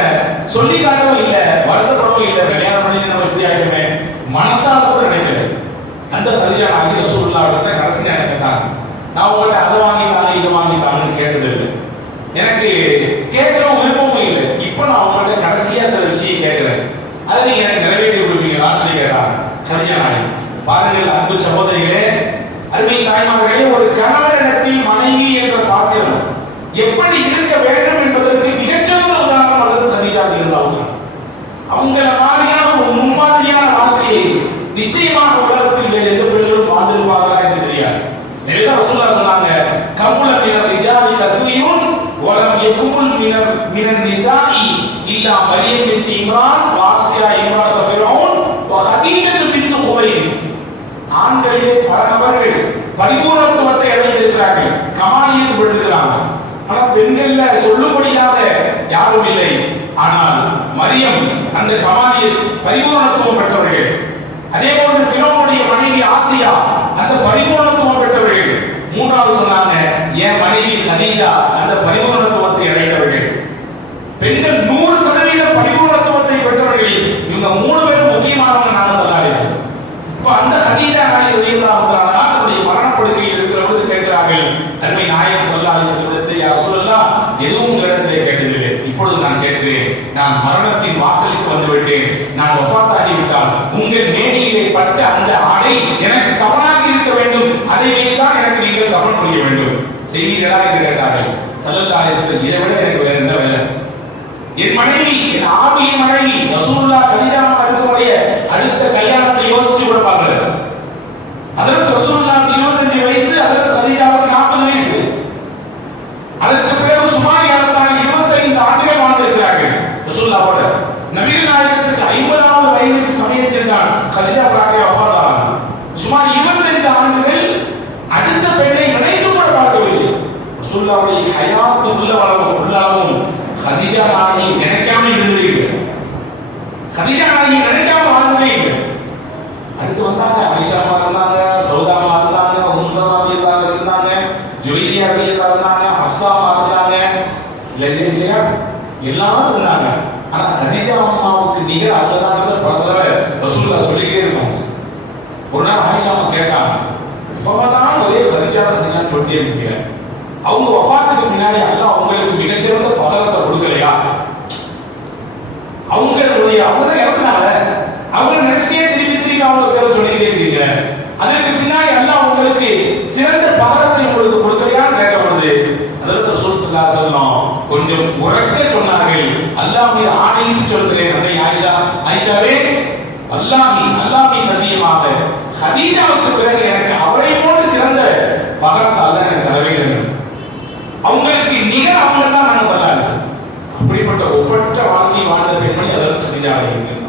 சொல்லி காட்டவும் இல்லை, வருத்தப்படவும் இல்லை, கல்யாணம் பண்ணி நம்ம இப்படி ஆகிடுமே மனசால கூட நினைக்கல. அந்த கதீஜா நாயகி ரசூலுல்லாஹ் இடத்துல கடைசி நேரம் கேட்டாங்க, நான் உங்கள்கிட்ட அதை வாங்கிட்டாங்க இதை வாங்கிட்டாங்கன்னு கேட்டதில்லை, எனக்கு கேட்கவும் விருப்பமும் இல்லை. இப்போ நான் உங்கள்கிட்ட கடைசியா சில விஷயம் கேட்கிறேன், அதை நீங்க எனக்கு நிறைவேற்றி கொடுப்பீங்களான்னு சொல்லி கேட்டாங்க கதீஜா நாயகி. பாருங்கள் அன்பு சகோதரிகளே, அருமை தாய்மார்களே, ஒரு கணவனிடத்தில் மனைவி என்ற பாத்திரம் எப்படி இருக்க வேண்டும் என்பதற்கு மிகச்சிறந்த உதாரணம் ஹஜ்ரத் கதீஜா ரலியல்லாஹு அன்ஹா. அவங்கள மாதிரியான ஒரு முன்மாதிரியான வாழ்க்கையை நிச்சயமாக உலகத்தில் வேறு எந்த பெண்களும் வாழ்ந்திருப்பார்களா என்று தெரியாது. எனவே ரசூலுல்லாஹ் சொன்னாங்க, கமுல மினர் ரிஜாலி கஸீருன் வலம் யகுமுல் மினன் நிசாஇ இல்லா மரியம் பின்த் இம்ரான் வாசியா இம்ராத் ஃபிரௌன் வ கதீஜா பின்த் குவைலித். ஆண்களிலே பல நபர்கள் பரிபூரணத்துவத்தை அடைந்திருக்கிறார்கள், கமாலியத்து பெற்றிருக்கிறாங்க. ஆனால் பெண்கள்ல சொல்லும்படியாக யாரும் இல்லை. ஆனால் மரியம் அந்த கமாலியத் பரிபூரணத்துவம் பெற்றவர்கள். அதே போன்று ஃபிரௌனுடைய மனைவி ஆசியா அந்த பரிபூரணத்துவம் பெற்ற கதீஜா அந்த பரிபூரணத்துவத்தை அடைந்தவர்கள். பெண்கள் 100% பரிபூரணத்துவத்தை பெற்றவர்களில் இவங்க 3 பேரும் முக்கியமானவங்க. நான் சொல்லாரே இப்ப அந்த கதீஜா நாயகி ரலியல்லாஹு தஆலா தன்னுடைய மரணப்படுக்கையில் இருக்கிற பொழுது கேட்கிறார்கள், அருமை நாயகம் ஸல்லல்லாஹு அலைஹி வஸல்லம், யா ரசூலல்லாஹ், எதுவும் உங்களிடத்திலே கேட்டதில்லை, இப்பொழுது நான் கேட்கிறேன். நான் மரணத்தின் வாசலுக்கு வந்துவிட்டேன், நான் வஃபாத்தாகிவிட்டால் உங்கள் மேனியிலே பட்ட அந்த ஆடை எனக்கு கஃனாக இருக்க வேண்டும், அதை வைத்துதான் எனக்கு நீங்கள் கஃன் புரிய வேண்டும், செய்வீர்களா என்று கேட்டார்கள். ஸல்லல்லாஹு அலைஹி வஸல்லம், இதை விட எனக்கு வேற என்ன வேலை? என் மனைவி, என் ஆவியின் மனைவி ரசூலுல்லாஹ் கதீஜா அவர்களுடைய அடுத்த கல்யாணத்தை யோசிச்சு கூட பார்க்கல. ஹஜ்ரத் ரசூலுல்லாஹ்வுக்கு 25 வயசு, ஹஜ்ரத் கதீஜாவுக்கு 40 வயசு. அதற்கு பிறகு சுமாரியாக 25 ஆண்டுகள் வாழ்ந்திருக்கிறார்கள் ரசூலுல்லாஹோட. நபிகள் நாயகத்திற்கு 50வது வயதுக்கு சமயத்தில் தான் கதீஜா பிராட்டியா வஃபாத் ஆனாங்க. சுமார் 25 ஆண்டுகள் அடுத்த பெண்ணை நினைத்து கூட பார்க்கவில்லை. ரசூலுல்லாஹ்வுடைய ஹயாத் உள்ளளவும் கதீஜா நாயகி நினைக்காம இருந்ததே இல்லை. கதீஜா நாயகி நினைக்காம வாழ்ந்ததே இல்லை. அடுத்து வந்தாங்க, ஆயிஷாமா இருந்தாங்க, சௌதாமா இருந்தாங்க, உம்சமா இருந்தாங்க, ஜுவைரியா இருந்தாங்க, ஹப்சாமா இருந்தாங்க, இல்லையா, எல்லாரும் இருந்தாங்க. ஆனா கதீஜா அம்மாவுக்கு நிகர் அவங்கதான்றத பல தடவை ரசூலுல்லாஹ் சொல்லிக்கிட்டே இருந்தாங்க. ஒரு நாள் ஆயிஷாமா கேட்டாங்க, இப்பதான் ஒரே கதீஜா சொல்லிட்டே இருக்கீங்க, அவங்க வஃபாத்துக்கு முன்னாடி அல்லாஹ் அவங்களுக்கு மிகச்சிறந்த பதவத்தை கொடுக்கலையா? அவங்க இறந்தாங்க, அவங்க நினைச்சே திருப்பி அவங்க பேரை சொல்லிக்கிட்டே இருக்கீங்க, அதற்கு பின்னாடி அல்லாஹ் உங்களுக்கு சிறந்த பதவத்தை உங்களுக்கு கொடுக்கலையான்னு கேட்கப்படுது. ஹஜ்ரத் ரசூல் ஸல்லல்லாஹு அலைஹி வஸல்லம் கொஞ்சம் உரக்க சொன்னார்கள், அல்லாஹ் மீது ஆணையிட்டு சொல்கிறேன், அன்னை ஆயிஷாவே, அல்லாஹ் சத்தியமாக கதீஜாவுக்கு பிறகு எனக்கு அவரை போன்று சிறந்த பகரத்தை அல்லாஹ் எனக்கு தரவே இல்லை, அவங்களுக்கு நிகர் அவங்க தான் நாங்க சொல்லாரு. அப்படிப்பட்ட ஒப்பற்ற வாழ்க்கை வாழ்ந்த பெண்மணி அதற்கு கதீஜா இருந்தாங்க.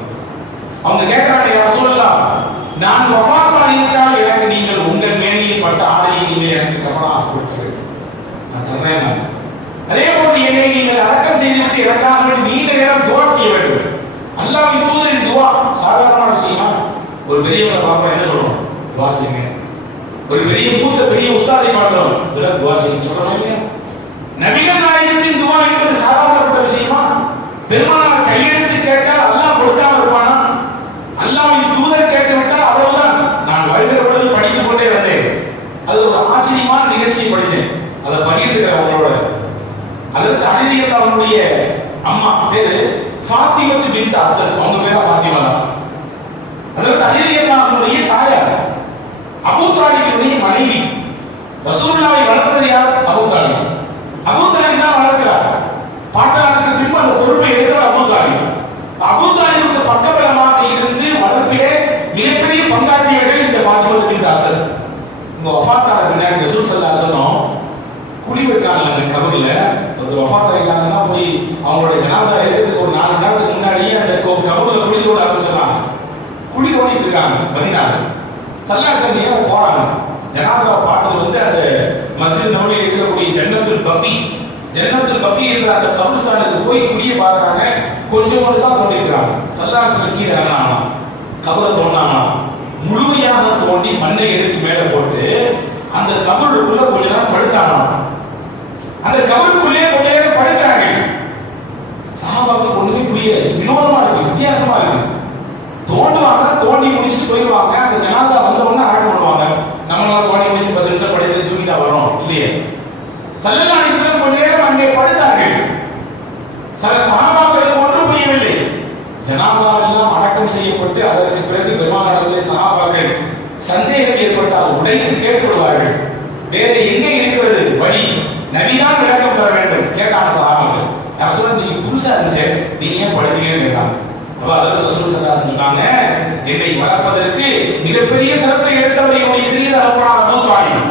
அவங்க கேட்கிறாங்க, யா ரசூலல்லாஹ், நான் வஃபாத் ஆகிவிட்டால் எனக்கு நீங்கள் உங்கள் மேனியில் பட்ட ஆடையை நீங்கள் எனக்கு கஃனாக கொடுக்க வேண்டும், நான் தர்றேன். அதே போன்று என்னை நீங்கள் அடக்கம் செய்துவிட்டு எனக்காக நீண்ட நேரம் துஆ செய்ய வேண்டும். அல்லாஹ்வின் தூதரின் துஆ சாதாரணமான விஷயமா? ஒரு பெரியவங்களை பார்க்கிறோம், என்ன சொல்றோம்? துஆ செய்யுங்க. ஒரு பெரிய உஸ்தாதை பார்க்கிறோம், இதெல்லாம் துஆ செய்யுங்க சொல்றோம் இல்லையா? நபிகள் நாயகத்தின் துஆ என்பது சாதாரணப்பட்ட விஷயமா? பெருமானார் கையெடுத்து கேட்டால் அல்லாஹ் கொடுக்காம இருப்பானா? அல்லாஹ்வின் தூதர் கேட்டு விட்டால் அவ்வளவுதான். நான் வருகிற பொழுது படித்துக் கொண்டே வந்தேன், அது ஒரு ஆச்சரியமான நிகழ்ச்சியை படித்தேன், அதை பகிர்ந்துக்கிறேன் உங்களோட. அதற்கு அலி அவர்களுடைய அம்மா பேரு ஃபாத்திமத்து பின்த் அஸத், அவங்க பேரா ஃபாத்திமா தான். அதற்கு அலி அவர்களுடைய தாயார் அபூ தாலிபுடைய மனைவி. ரசூலுல்லாஹை வளர்த்தது யார்? அபூ தாலிப். அபூ தாலிப் தான் வளர்க்கிறார். பாட்டனாருக்கு பின்பு அந்த பொறுப்பை எடுக்கிறார் அபூ தாலிப். அபூ தாலிபுக்கு பக்கபலமாக இருந்து வளர்ப்பிலே மிகப்பெரிய பங்காற்றியவர்கள் இந்த ஃபாத்திமத்து பின்த் அஸத். இவங்க வஃபாத்தான பின்னாடி ரசூல் ஸல்லல்லாஹு அலைஹி வஸல்லம் குழி வெட்டாங்க அந்த கபர்ல. ஒரு வஃபாத் ஆயிட்டாங்கன்னா போய் அவங்களுடைய ஜனாசா எடுக்கிறதுக்கு ஒரு 4 மணி நேரத்துக்கு முன்னாடியே அந்த கபர்ல குழி தோண்ட ஆரம்பிச்சிடறாங்க. குழி தோண்டிட்டு இருக்காங்க மதீனால. ஸல்லல்லாஹு அலைஹி வஸல்லம் போறாங்க, ஜனாசாவை பார்த்து அந்த மஸ்ஜித் நபவியில் இருக்கக்கூடிய ஜன்னத்துல் பக்கி என்ற அந்த கபர்ஸ்தானுக்கு போய் குழியை பார்க்கறாங்க. கொஞ்சம் தான் தோண்டிக்கிறாங்க. ஸல்லல்லாஹு அலைஹி வஸல்லம் கீழே இறங்கினாங்க, கபரை தோண்டாங்க, முழுமையாக தோண்டி மண்ணை எடுத்து மேலே போட்டு அந்த கபருக்குள்ள கொஞ்ச நேரம் படுத்தாங்க. அந்த கபருக்குள்ளே கொஞ்ச நேரம் படுக்கிறாங்க. சஹாபாக்கள் ஒண்ணுமே புரியல, வினோதமா இருக்கு, வித்தியாசமா இருக்கு. தோண்டுவாங்க, தோண்டி முடிச்சுட்டு போயிடுவாங்க. அந்த ஜனாசா வந்த உடனே அடக்கம் பண்ணுவாங்க. நம்மளால தோண்டி முடிச்சு 10 நிமிஷம் படுத்து தூங்கிட்டா வரோம் இல்லையே. ஸல்லல்லாஹு அலைஹி வஸல்லம் கொஞ்ச நேரம் அங்கே படுத்தார்கள். சில சஹாபாக்களுக்கு ஒன்றும் புரியவில்லை. ஜனாசா எல்லாம் அடக்கம் செய்யப்பட்டு அதற்கு பிறகு பெருமானாரிலே சஹாபாக்கள் சந்தேகம் ஏற்பட்டால் உடைத்து கேட்டுவிடுவார்கள், வேறு எங்கே இருக்கிறது வழி, நபிதான் விளக்கம் தர வேண்டும். கேட்டாங்க சஹாபாக்கள், ரசூல் நீங்க புதுசா இருந்துச்சு, நீங்க ஏன் படுத்தீங்கன்னு கேட்டாங்க. அப்ப அதற்கு ரசூல் ஸல்லல்லாஹு அலைஹி வஸல்லம் சொன்னாங்க, என்னை வளர்ப்பதற்கு மிகப்பெரிய சிரத்தை எடுத்தவர் என்னுடைய சிறிய தகப்பனார் அபூ தாலிப்.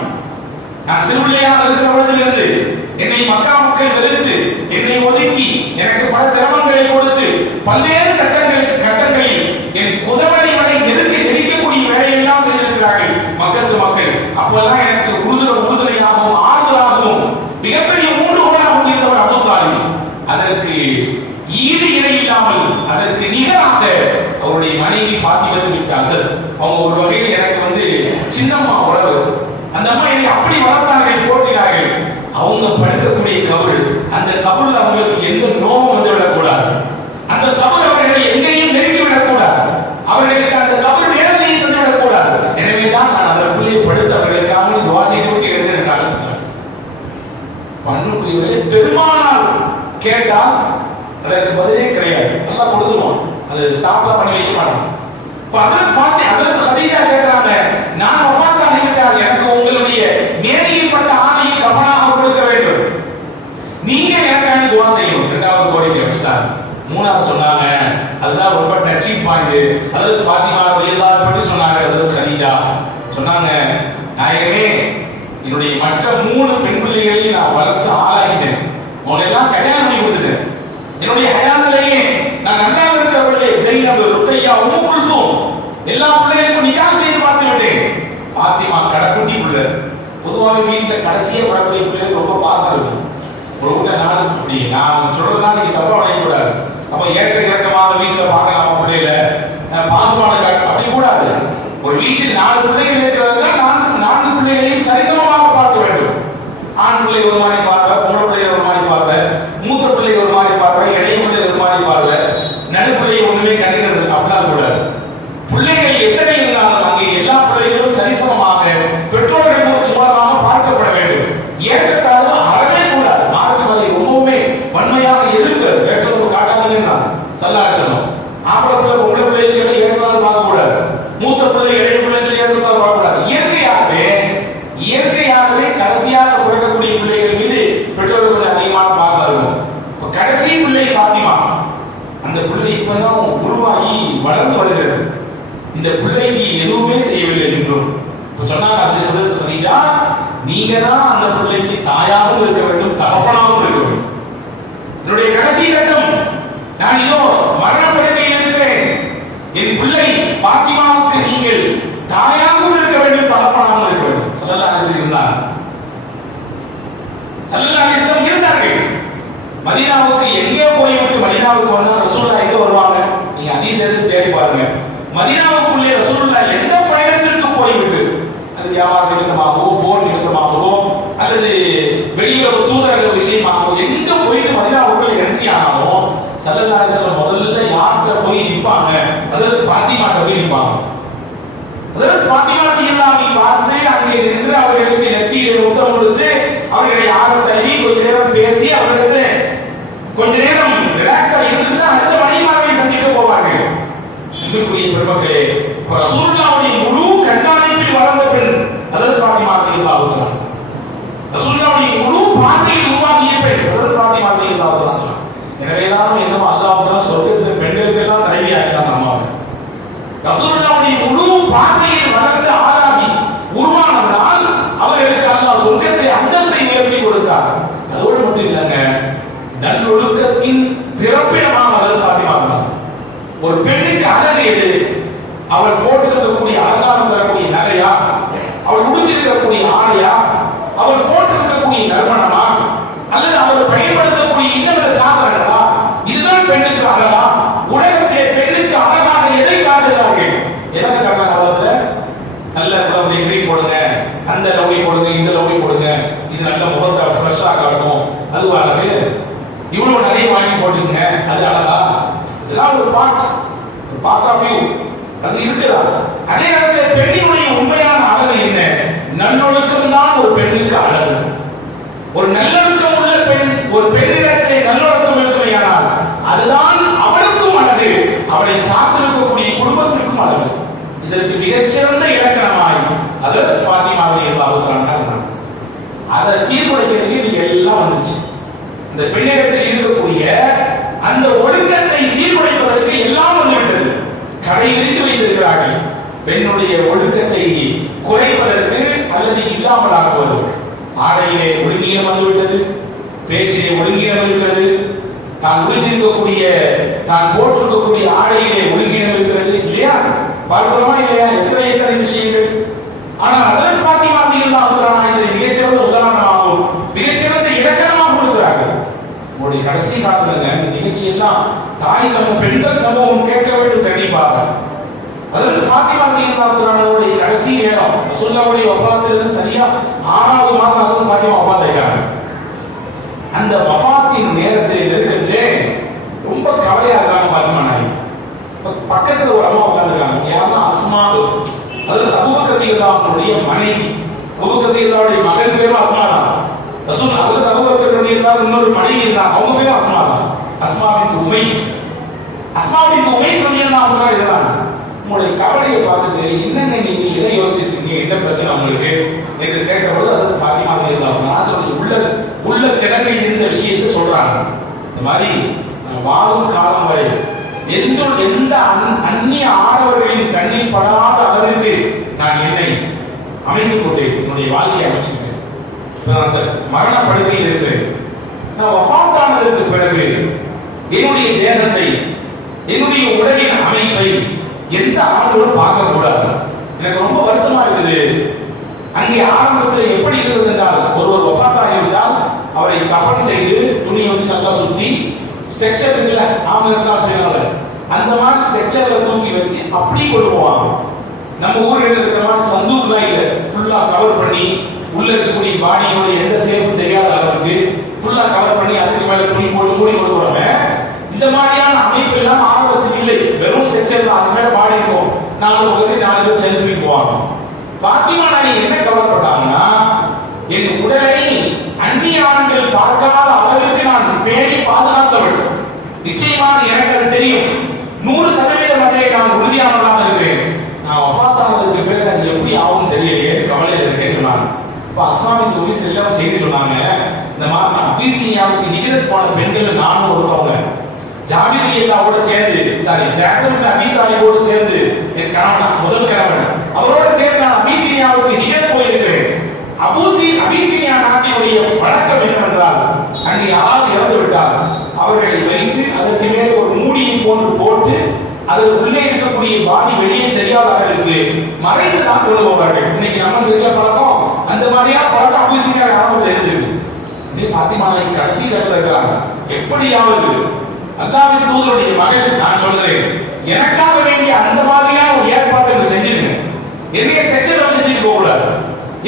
நான் சிறுபிள்ளையாக இருக்கிற பொழுதிலிருந்து என்னை மக்கா மக்கள் வெறுத்து என்னை ஒதுக்கி எனக்கு பல சிரமங்களை கொடுத்து பல்வேறு கட்டங்களில் என் குதவனை வரை நெருக்கக்கூடிய வேலையெல்லாம் செய்திருக்கிறார்கள் மக்கத்து மக்கள். அப்பெல்லாம் எனக்கு உறுதுணையாகவும் ஆறுதலாகவும் மிகப்பெரிய ஊன்றுகோலாகவும் இருந்தவர் அபூ தாலிப். அதற்கு ஈடு இணை இல்லாமல் அதற்கு நிகராக அவருடைய மனைவி ஃபாத்திமத்து பின்த் அஸத். அவங்க ஒரு வகையில் எனக்கு சின்னம்மா உறவு. அந்த அம்மா என்னை அப்படி வளர்த்தார்கள், போற்றினார்கள். அவங்க படுக்கக்கூடிய கபர், அந்த கபர்ல அவங்களுக்கு எந்த நோவும் வந்து விடக்கூடாது. அந்த கபர் அவர்களை எங்கேயும் நெருங்கி விடக்கூடாது. அவர்களுக்கு அந்த கபர் வேதனையை தந்து விடக்கூடாது. எனவேதான் நான் அதற்குள்ளே படுத்து அவர்களுக்காக துவா செய்து விட்டு எழுந்தேன் என்றார்கள் சொன்னார். பண்புக்குரியவர்களே, பெருமானால் கேட்டால் அதற்கு பதிலே கிடையாது. நல்லா கொடுத்துருவோம், அது ஸ்டாப்லாம் பண்ணி வைக்க மாட்டாங்க. இப்ப ஹஜ்ரத் கதீஜா கேட்கிறாங்க, நான் வஃபாத் ஆகிவிட்டால் எனக்கு உங்களுடைய மேனியில் பட்ட ஆடையை கஃனாக கொடுக்க வேண்டும், நீங்க எனக்காக துஆ செய்யணும். இரண்டாவது கோரிக்கை வச்சாங்க. மூணாவது சொன்னாங்க, அதுதான் ரொம்ப டச்சிங் பாயிண்ட். ஹஜ்ரத் ஃபாத்திமா ரலியல்லாஹு அன்ஹா பற்றி சொன்னாங்க. ஹஜ்ரத் கதீஜா சொன்னாங்க, நாயகமே, என்னுடைய மற்ற 3 பெண் பிள்ளைகளையும் நான் வளர்த்து ஆளாக்கிட்டேன், உங்களை எல்லாம் கல்யாணம் பண்ணி கொடுத்துட்டேன். என்னுடைய ஹயாத்திலேயே நான் நல்லா இருக்கிறவர்களே ஸைனப், ருக்கையா, உம்மு குல்சூம் எல்லா பிள்ளைகளுக்கும் நிக்காஹ் செய்து பார்த்து விட்டேன். ஃபாத்திமா கடைக்குட்டி பிள்ளை. பொதுவாக வீட்டில் கடைசியே வரக்கூடிய பிள்ளைகள் ரொம்ப பாசம் இருக்கும். ஒரு வீட்டை நாள் இப்படி நான் சொல்றதுலாம் நீங்க தப்பா நினைக்கக்கூடாது. அப்போ ஏற்ற இறக்கமாக வீட்டில் பார்க்கலாமா பிள்ளைகளை பாகுபாடு அப்படி கூடாது. ஒரு வீட்டில் 4 பிள்ளைகள் இருக்கிறதுனா 4 பிள்ளைகளையும் சரிசமமாக பார்க்க வேண்டும். ஆண் பிள்ளை ஒரு மாதிரி பார்ப்ப, பொம்பளை பிள்ளை ஒரு மாதிரி பார்ப்ப, மூத்த பிள்ளை ஒரு மாதிரி பார்ப்ப, இளைய பிள்ளை ஒரு மாதிரி பார்ப்ப, நடுப்பிள்ளை ஒண்ணுமே கண்டுகிறது அப்படிலாம் கூடாது. பிள்ளைகள் எத்தனை இருந்தாலும் அங்கே எல்லா பிள்ளைகளும் சரிசமமாக பெற்றோர்கள் மூலமாக பார்க்கப்பட வேண்டும். ஏற்றத்தாழ்வு அறவே கூடாது. மார்க்கத்தை ரொம்பவுமே வன்மையாக எதிர்க்கிறது. ஏற்றத்தாழ்வு காட்டாதீங்க தான் சல்லாஹ் சொன்னோம். ஆம்பளை பிள்ளை பொம்பளை பிள்ளைகளை ஏற்றத்தாழ்வு பார்க்க கூடாது. மூத்த பிள்ளை இளைய பிள்ளை சொல்லி ஏற்றத்தாழ்வு பார்க்க கூடாது. இயற்கையாகவே கடைசியாக பிறக்கக்கூடிய பிள்ளைகள் மீது பெற்றோர்கள் அதிகமான பாசம் இருக்கும். இப்ப கடைசி பிள்ளை ஃபாத்திமா, அந்த பிள்ளை இப்பதான் உருவாகி வளர்ந்து வருகிறது. இந்த பிள்ளைக்கு எதுவுமே செய்யவில்லை என்றும் இப்ப சொன்னாங்க, ஹஜ்ரத் கதீஜா, நீங்க தான் அந்த பிள்ளைக்கு தாயாகவும் இருக்க வேண்டும், தகப்பனாகவும் இருக்க வேண்டும். என்னுடைய கடைசி கட்டம், நான் இதோ மரணப்படுக்கையில் இருக்கிறேன். என் பிள்ளை ஃபாத்திமாவுக்கு நீங்கள் தாயாகவும் இருக்க வேண்டும், தகப்பனாகவும் இருக்க வேண்டும். ஸல்லல்லாஹு அலைஹி வஸல்லம் ஸல்லல்லாஹு அலைஹி வஸல்லம் இருந்தார்கள். மதீனாவுக்கு எங்கே போய்விட்டு மதீனாவுக்கு வந்தா ரசூலுல்லாஹ் எங்க வருவாங்க? நீங்க ஹதீஸ் எடுத்து தேடி பாருங்க. மதீனாவுக்குள்ளே ரசூலுல்லாஹ் எந்த பயணத்திற்கு போய்விட்டு, அது வியாபார நிமித்தமாகவோ போர் நிமித்தமாகவோ அல்லது வெளியுறவு தூதரக விஷயமாகவோ எங்க போயிட்டு மதீனாவுக்குள்ளே என்ட்ரி ஆனாலும் ஸல்லல்லாஹு அலைஹி வஸல்லம் முதல்ல யார்கிட்ட போய் நிற்பாங்க? ஹஜ்ரத் ஃபாத்திமாட்ட போய் நிற்பாங்க. ஹஜ்ரத் ஃபாத்திமா ரலியல்லாஹு பார்த்து அங்கே நின்று அவர்களுக்கு நெற்றியிலே முத்தம் கொடுத்து அவர்களை ஆரம் தழுவி கொஞ்ச நேரம் பேசி அவர்களுக்கு கொஞ்ச நேரம் ரிலாக்ஸா இருந்துட்டு அடுத்த மனைவிமார்களை சந்திக்க போவார்கள். அன்புக்குரிய பெருமக்களே, ரசூலுல்லாஹ்வுடைய முழு கண்காணிப்பில் வளர்ந்த பெண் ஹஜ்ரத் ஃபாத்திமா ரலியல்லாஹு அன்ஹா. ரசூலுல்லாஹ்வுடைய முழு பார்வையில் உருவாகிய பெண் ஹஜ்ரத் ஃபாத்திமா ரலியல்லாஹு அன்ஹா. எனவேதான் என்னமோ அல்லாஹ் தஆலா சொர்க்கத்தில் பெண்களுக்கு எல்லாம் தலைவியாக்கினான் அம்மாவை. ரசூலுல்லாஹ்வுடைய முழு பார்வையில் வளர்ந்து ஆளாகி உருவானதால் அவர்களுக்கு அல்லாஹ் சொர்க்கத்தில் அந்தஸ்தை உயர்த்தி கொடுத்தார். அதோடு மட்டும் இல்லைங்க, நல்லொழுக்கத்தின் பிறப்பிடமாக ஹஜ்ரத் ஃபாத்திமா இருந்தார். ஒரு பெண்ணுக்கு அழகு எது? அவள் போட்டிருக்கக்கூடிய அலங்காரம் தரக்கூடிய நகையா, அவள் உடுத்திருக்கக்கூடிய ஆடையா, அவள் போட்டிருக்கக்கூடிய நறுமணமா, அல்லது அவள் பயன்படுத்தக்கூடிய இன்னொரு சாதனங்களா? இதுதான் பெண்ணுக்கு அழகா? உலகத்திலே பெண்ணுக்கு அழகாக எதை காட்டுகிறார்கள்? எதை காட்டுறாங்க உலகத்துல? நல்ல உடம்புல கிரீம் போடுங்க, அந்த லவ்லி போடுங்க, இந்த லவ்லி போடுங்க, இது நல்ல முகத்தை ஃப்ரெஷ்ஷா காட்டும், அது அழகு. இவ்வளவு நிறைய வாங்கி போட்டுங்க, அது அழகா? இதெல்லாம் ஒரு பார்ட் ஆஃப் யூ, அது இருக்குதா? அதே நேரத்தில் பெண்ணினுடைய உண்மையான அழகு என்ன? நல்லொழுக்கம் தான் ஒரு பெண்ணுக்கு அழகு. ஒரு நல்லொழுக்கம் உள்ள பெண், ஒரு பெண்ணிடத்திலே நல்லொழுக்கம் இருக்குமையானால் அதுதான் அவளுக்கும் அழகு, அவளை சார்ந்திருக்கக்கூடிய குடும்பத்திற்கும் அழகு. இதற்கு மிகச்சிறந்த இலக்கணமாய் ஹஜ்ரத் ஃபாத்திமா ரலியல்லாஹு அன்ஹா இருந்தாங்க. அதை சீர்குலைக்கிறதுக்கு நீங்க எல்லாம் வந்துச்சு. இந்த பெண்ணிடத்தில் இருக்கக்கூடிய அந்த ஒழுக்கத்தை சீர்குலைப்பதற்கு எல்லாம் வந்துவிட்டது. கடை விரித்து வைத்திருக்கிறார்கள். பெண்ணுடைய ஒழுக்கத்தை குறைப்பதற்கு அல்லது இல்லாமல் ஆக்குவதற்கு. ஆடையிலே ஒழுங்கீனம் வந்துவிட்டது, பேச்சிலே ஒழுங்கீனம் இருக்கிறது, தான் உடுத்திருக்கக்கூடிய தான் போட்டிருக்கக்கூடிய ஆடையிலே ஒழுங்கீனம் இருக்கிறது இல்லையா? பார்க்கிறோமா இல்லையா? எத்தனை விஷயங்கள். ஆனால் ஹஜ்ரத் ஃபாத்திமா ரலியல்லாஹு அன்ஹா இதை மிகச்சிறந்த உதாரணமாகவும் மிகச்சிறந்த இலக்கணமாக கொடுக்கிறார்கள். உங்களுடைய கடைசி காலத்துல இந்த நிகழ்ச்சி எல்லாம் தாய் சமூகம், பெண்கள் சமூகம் கேட்க வேண்டும் கண்டிப்பாக. ஹஜ்ரத் ஃபாத்திமா ரலியல்லாஹு அன்ஹாவுடைய கடைசி நேரம் ரசூலுல்லாஹ்வுடைய வஃபாத்திலிருந்து சரியா 6வது மாசம் ஹஜ்ரத் ஃபாத்திமா வஃபாத் ஆயிட்டாங்க. ஹஜ்ரத் அபூபக்கர் ரலியல்லாஹுடைய மனைவி. அபூபக்கர் ரலியல்லாஹுடைய மகன் பேரு அஸ்மா தான். ரசூல் ஹஜ்ரத் அபூபக்கர் ரலியல்லாஹு இன்னொரு மனைவி இருந்தாங்க, அவங்க பேரு அஸ்மா தான். அஸ்மா பின்த் உமைஸ். அஸ்மா பின்த் உமைஸ் ரலியல்லாஹு அன்ஹா இருந்தாங்க. உங்களுடைய கவலையை பார்த்துட்டு என்னங்க நீங்க எதை யோசிச்சிருக்கீங்க, என்ன பிரச்சனை உங்களுக்கு என்று கேட்டபோது அதாவது ஃபாத்திமா ரலியல்லாஹு அன்ஹா அதனுடைய உள்ள கிடப்பில் இருந்த விஷயத்தை சொல்றாங்க. இந்த மாதிரி நான் வாழும் காலம் வரை எந்த அந்நிய ஆடவர்களின் கண்ணில் படாத அளவிற்கு நான் என்னை அமைத்துக் கொண்டேன், என்னுடைய வாழ்க்கையை அமைச்சுட்டேன். அந்த மரண படுக்கையில் இருக்கிறேன். நான் வஃபாத்தானதற்கு பிறகு என்னுடைய தேகத்தை, என்னுடைய உடலின் அமைப்பை எந்த ஆண்களும் பார்க்க கூடாது. எனக்கு ரொம்ப வருத்தமா இருக்குது. அங்கே ஆரம்பத்தில் எப்படி இருந்தது என்றால், ஒருவர் வஃபாத்தாகிவிட்டால் அவரை கஃன் செய்து துணியை வச்சு நல்லா சுத்தி ஸ்ட்ரக்சர் இருக்குல்ல, ஆம்புலன்ஸ்லாம் செய்யறாங்க, அந்த மாதிரி ஸ்ட்ரக்சர்ல தூக்கி வச்சு அப்படி கொண்டு போவாங்க. நம்ம ஊர்களில் இருக்கிற மாதிரி சந்தூக்லாம் இல்லை, ஃபுல்லா கவர் பண்ணி உள்ள இருக்கக்கூடிய பாடியோட எந்த சேஃபும் தெரியாத அளவுக்கு ஃபுல்லா கவர் பண்ணி அதுக்கு மேல துணி போட்டு மூடி கொடுக்குறோமே. இந்த மாதிரியான அமைப்பு எல்லாம் ஆரம்பத்தில் இல்லை. வெறும் ஸ்ட்ரக்சர் தான், அது மேல பாடி இருக்கும், 4 பக்கத்துல 4 பேர் சேர்ந்து போவாங்க. ஃபாத்திமா நாயகி என்ன கவலைப்பட்டாங்கன்னா, என் உடலை அந்நிய ஆண்கள் பார்க்காத அளவிற்கு நான் பேணி பாதுகாத்தவள். நிச்சயமாக எனக்கு அது தெரியும். 100% அதிலே நான் உறுதியானவளாக இருக்கிறேன். நான் வஃபாத்தானதற்கு பிறகு அது எப்படி ஆகும் தெரியலையே, கவலையில் இருக்கேன். நான் இப்போ அஸ்மா பின்த் உமைஸ் எல்லாம் செய்தி சொன்னாங்க. இந்த மாதிரி அபிசீனியாவுக்கு ஹிஜ்ரத் போன பெண்கள் நானும் ஒருத்தவங்க, ஜாபிர் ரலியல்லாஹு சேர்ந்து, ஜாஃபர் பின் அபீ தாலிபோடு சேர்ந்து, என் கணவன் முதல் கணவன் அவரோடு சேர்ந்து நான் அபிசீனியாவுக்கு ஹிஜ்ரத் போயிருக்கிறேன். அபிசீனியா நாட்டினுடைய வழக்கம் என்னவென்றால், அங்கே யாராவது இறந்து விட்டால் அவர்களை வைத்து அதற்கு மேலே ஒரு மூடியை போன்று போட்டு அதற்கு உள்ளே இருக்கக்கூடிய பாடி வெளியே தெரியாத அளவிற்கு மறைத்து தான் கொண்டு போவார்கள். இன்னைக்கு நம்ம இருக்கிற பழக்கம், அந்த மாதிரியா பழக்கம் அபிசீனியா ஆரம்பத்தில் இருந்திருக்கு. ஃபாத்திமா நாயகி கடைசி இடத்துல இருக்கிறாங்க. எப்படியாவது அல்லாஹ்வின் தூதருடைய மகன், நான் சொல்கிறேன், எனக்காக வேண்டிய அந்த மாதிரியான ஒரு ஏற்பாட்டை செஞ்சிருங்க. என்னைய ஸ்ட்ரக்சர் செஞ்சுட்டு போக கூடாது.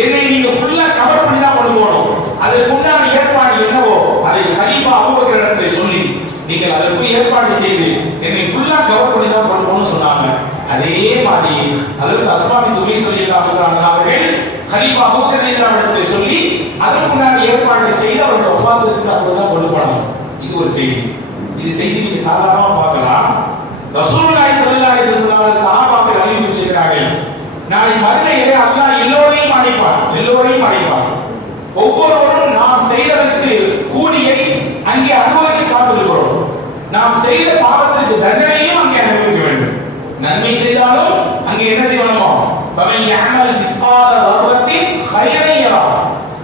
என்னை நீங்க ஃபுல்லா கவர் பண்ணி தான் கொண்டு போகணும். அதற்கு உண்டான ஏற்பாடு என்னவோ அதை கலீஃபா அபூபக்கர் இடத்தில் சொல்லி நீங்கள் அதற்கு ஏற்பாடு செய்து என்னை ஃபுல்லா கவர் பண்ணி தான் கொண்டு போகணும்னு சொன்னாங்க. அதே மாதிரி அதற்கு அஸ்மா பின்த் உமைஸ் ரலியல்லாஹு அன்ஹா அவர்கள் கலீஃபா அபூபக்கர் ரலியல்லாஹு இடத்தில் சொல்லி அதற்கு உண்டான ஏற்பாட்டை செய்து அவர்கள் வஃபாத்துக்கு அப்படிதான் கொண்டு போனாங்க. இது ஒரு செய்தி. இது செய்தி நீங்க சாதாரணமா பார்க்கலாம். ரசூலுல்லாஹி ஸல்லல்லாஹு அலைஹி வஸல்லம் சஹாபாக்கள் அறிவிப்பு செய்கிறார்கள், நாளை மறுமையிலே அல்லாஹ் எல்லோரையும் அழைப்பான். ஒவ்வொருவரும் நாம் செய்ததற்கு கூலியை அங்கே அனுபவிக்க காத்திருக்கிறோம். நாம் செய்த பாவத்திற்கு தண்டனையும் அங்கே அனுபவிக்க வேண்டும். நன்மை செய்தாலும் அங்கே என்ன செய்யணுமோ, வமன் யஅமல் மிஸ்கால தர்ரத்தின் கைரன் யரா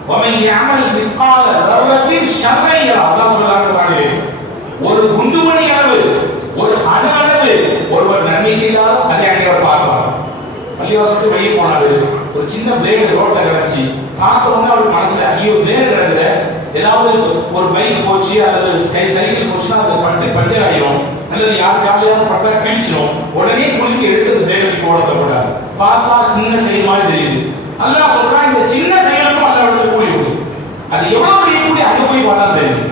வமன் யஅமல் மிஸ்கால தர்ரத்தின் ஷர்ரன் யரா. அல்லாஹ் சொல்றாங்க, ஒரு குண்டுமணி அளவு, ஒரு அணு அளவு ஒருவர் நன்மை செய்தால் அதை அங்கே அவர் பார்ப்பார். பள்ளிவாசலுக்கு வெளியே போனாரு, ஒரு சின்ன பிளேடு ரோட்ல கிடச்சி பார்த்த உடனே அவர் மனசுல ஐயோ பிளேடு கிடக்குது, ஏதாவது ஒரு பைக் போச்சு அல்லது சைக்கிள் போச்சுன்னா அது பட்டு பஞ்சர் ஆயிரும், அல்லது யாருக்காவது பட்டா கிழிச்சிடும். உடனே குளிக்க எடுத்து அந்த பிளேடு ஓடத்தை போட்டார். பார்த்தா சின்ன செயல் மாதிரி தெரியுது. அல்லாஹ் சொல்றான், இந்த சின்ன செயலுக்கும் அல்லாஹ்விடத்தில் கூலி உண்டு. அது எவ்வளவு பெரிய கூலி அங்க போய் பார்த்தா தெரியும்.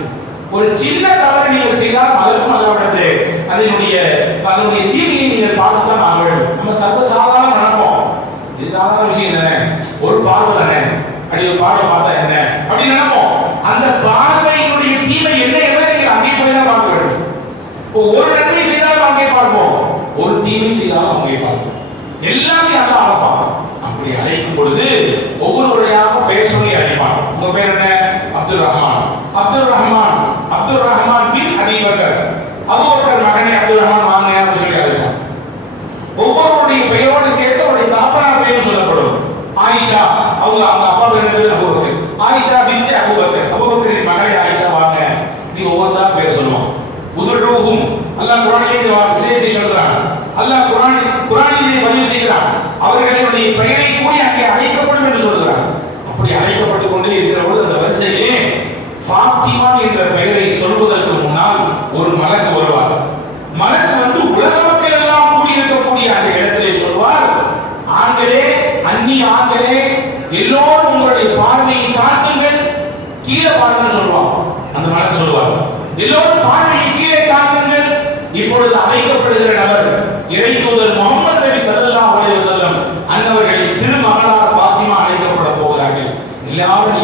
ஒரு சின்ன தவறு நீங்கள் செய்தால் அதற்கும் அல்லாஹ்விடத்திலே அதனுடைய தீமையை நீங்கள் பார்த்து தான் ஆக வேண்டும். நம்ம சர்வசாதாரண நினைப்போம், இது சாதாரண விஷயம் தானே, ஒரு பார்வை தானே, அப்படி ஒரு பார்வை பார்த்தா என்ன அப்படி நினைப்போம். அந்த பார்வையினுடைய தீமை என்ன என்பதை நீங்கள் அங்கே போய் தான் பார்க்க வேண்டும். ஒரு நன்மை செய்தாலும் அங்கே பார்ப்போம், ஒரு தீமை செய்தாலும் அங்கே பார்ப்போம். எல்லாமே அல்லாஹ் அழைப்பான். அப்படி அழைக்கும் பொழுது ஒவ்வொருவரையாக பெயர் சொல்லி அழைப்பான். உங்க பேர் என்ன? அப்துல் ரஹ்மான். அப்துல் ரஹ்மான் பின் அபூபக்கர். அபூபக்கர் மகனே அப்துல் ரஹ்மான் வாங்க அப்படின்னு சொல்லி அழைப்பான். ஒவ்வொருவருடைய பெயரோடு சேர்த்து அவருடைய தாப்பனார் பெயர் சொல்லப்படும். ஆயிஷா, அவங்க அப்பா பேர் அபூபக்கர். ஆயிஷா பின்த் அபூபக்கர், அபூபக்கரின் மகளே ஆயிஷா வாங்க, நீ ஒவ்வொருத்தரா பெயர் சொல்லுவான். உதுருஹும், அல்லாஹ் குர்ஆனிலே இந்த விஷயத்தை சொல்றான். அல்லாஹ் குர்ஆனிலே பதிவு செய்கிறான், அவர்களுடைய பெயரை கூறி அங்கே அழைக்கப்படும் என்று சொல்கிறான். அப்படி அழைக்கப்பட்டு கொண்டே இருக்கிற பொழுது அந்த வரிசையிலே ஃபாத்திமா என்ற பெயரை சொல்வதற்கு முன்னால் ஒரு மலக்கு வருவார். மலக்கு வந்து உலக மக்கள் எல்லாம் கூடி இருக்கக்கூடிய அந்த இடத்திலே சொல்வார், ஆண்களே, அந்நிய ஆண்களே, எல்லோரும் உங்களுடைய பார்வையை தாழ்த்துங்கள், கீழே பாருங்கள் சொல்லுவாங்க. அந்த மலக்கு சொல்வார், எல்லோரும் பார்வையை கீழே தாழ்த்துங்கள். இப்பொழுது அழைக்கப்படுகிற நபர் இறை தூதர் முஹம்மது நபி ஸல்லல்லாஹு அலைஹி வஸல்லம் அன்னவர்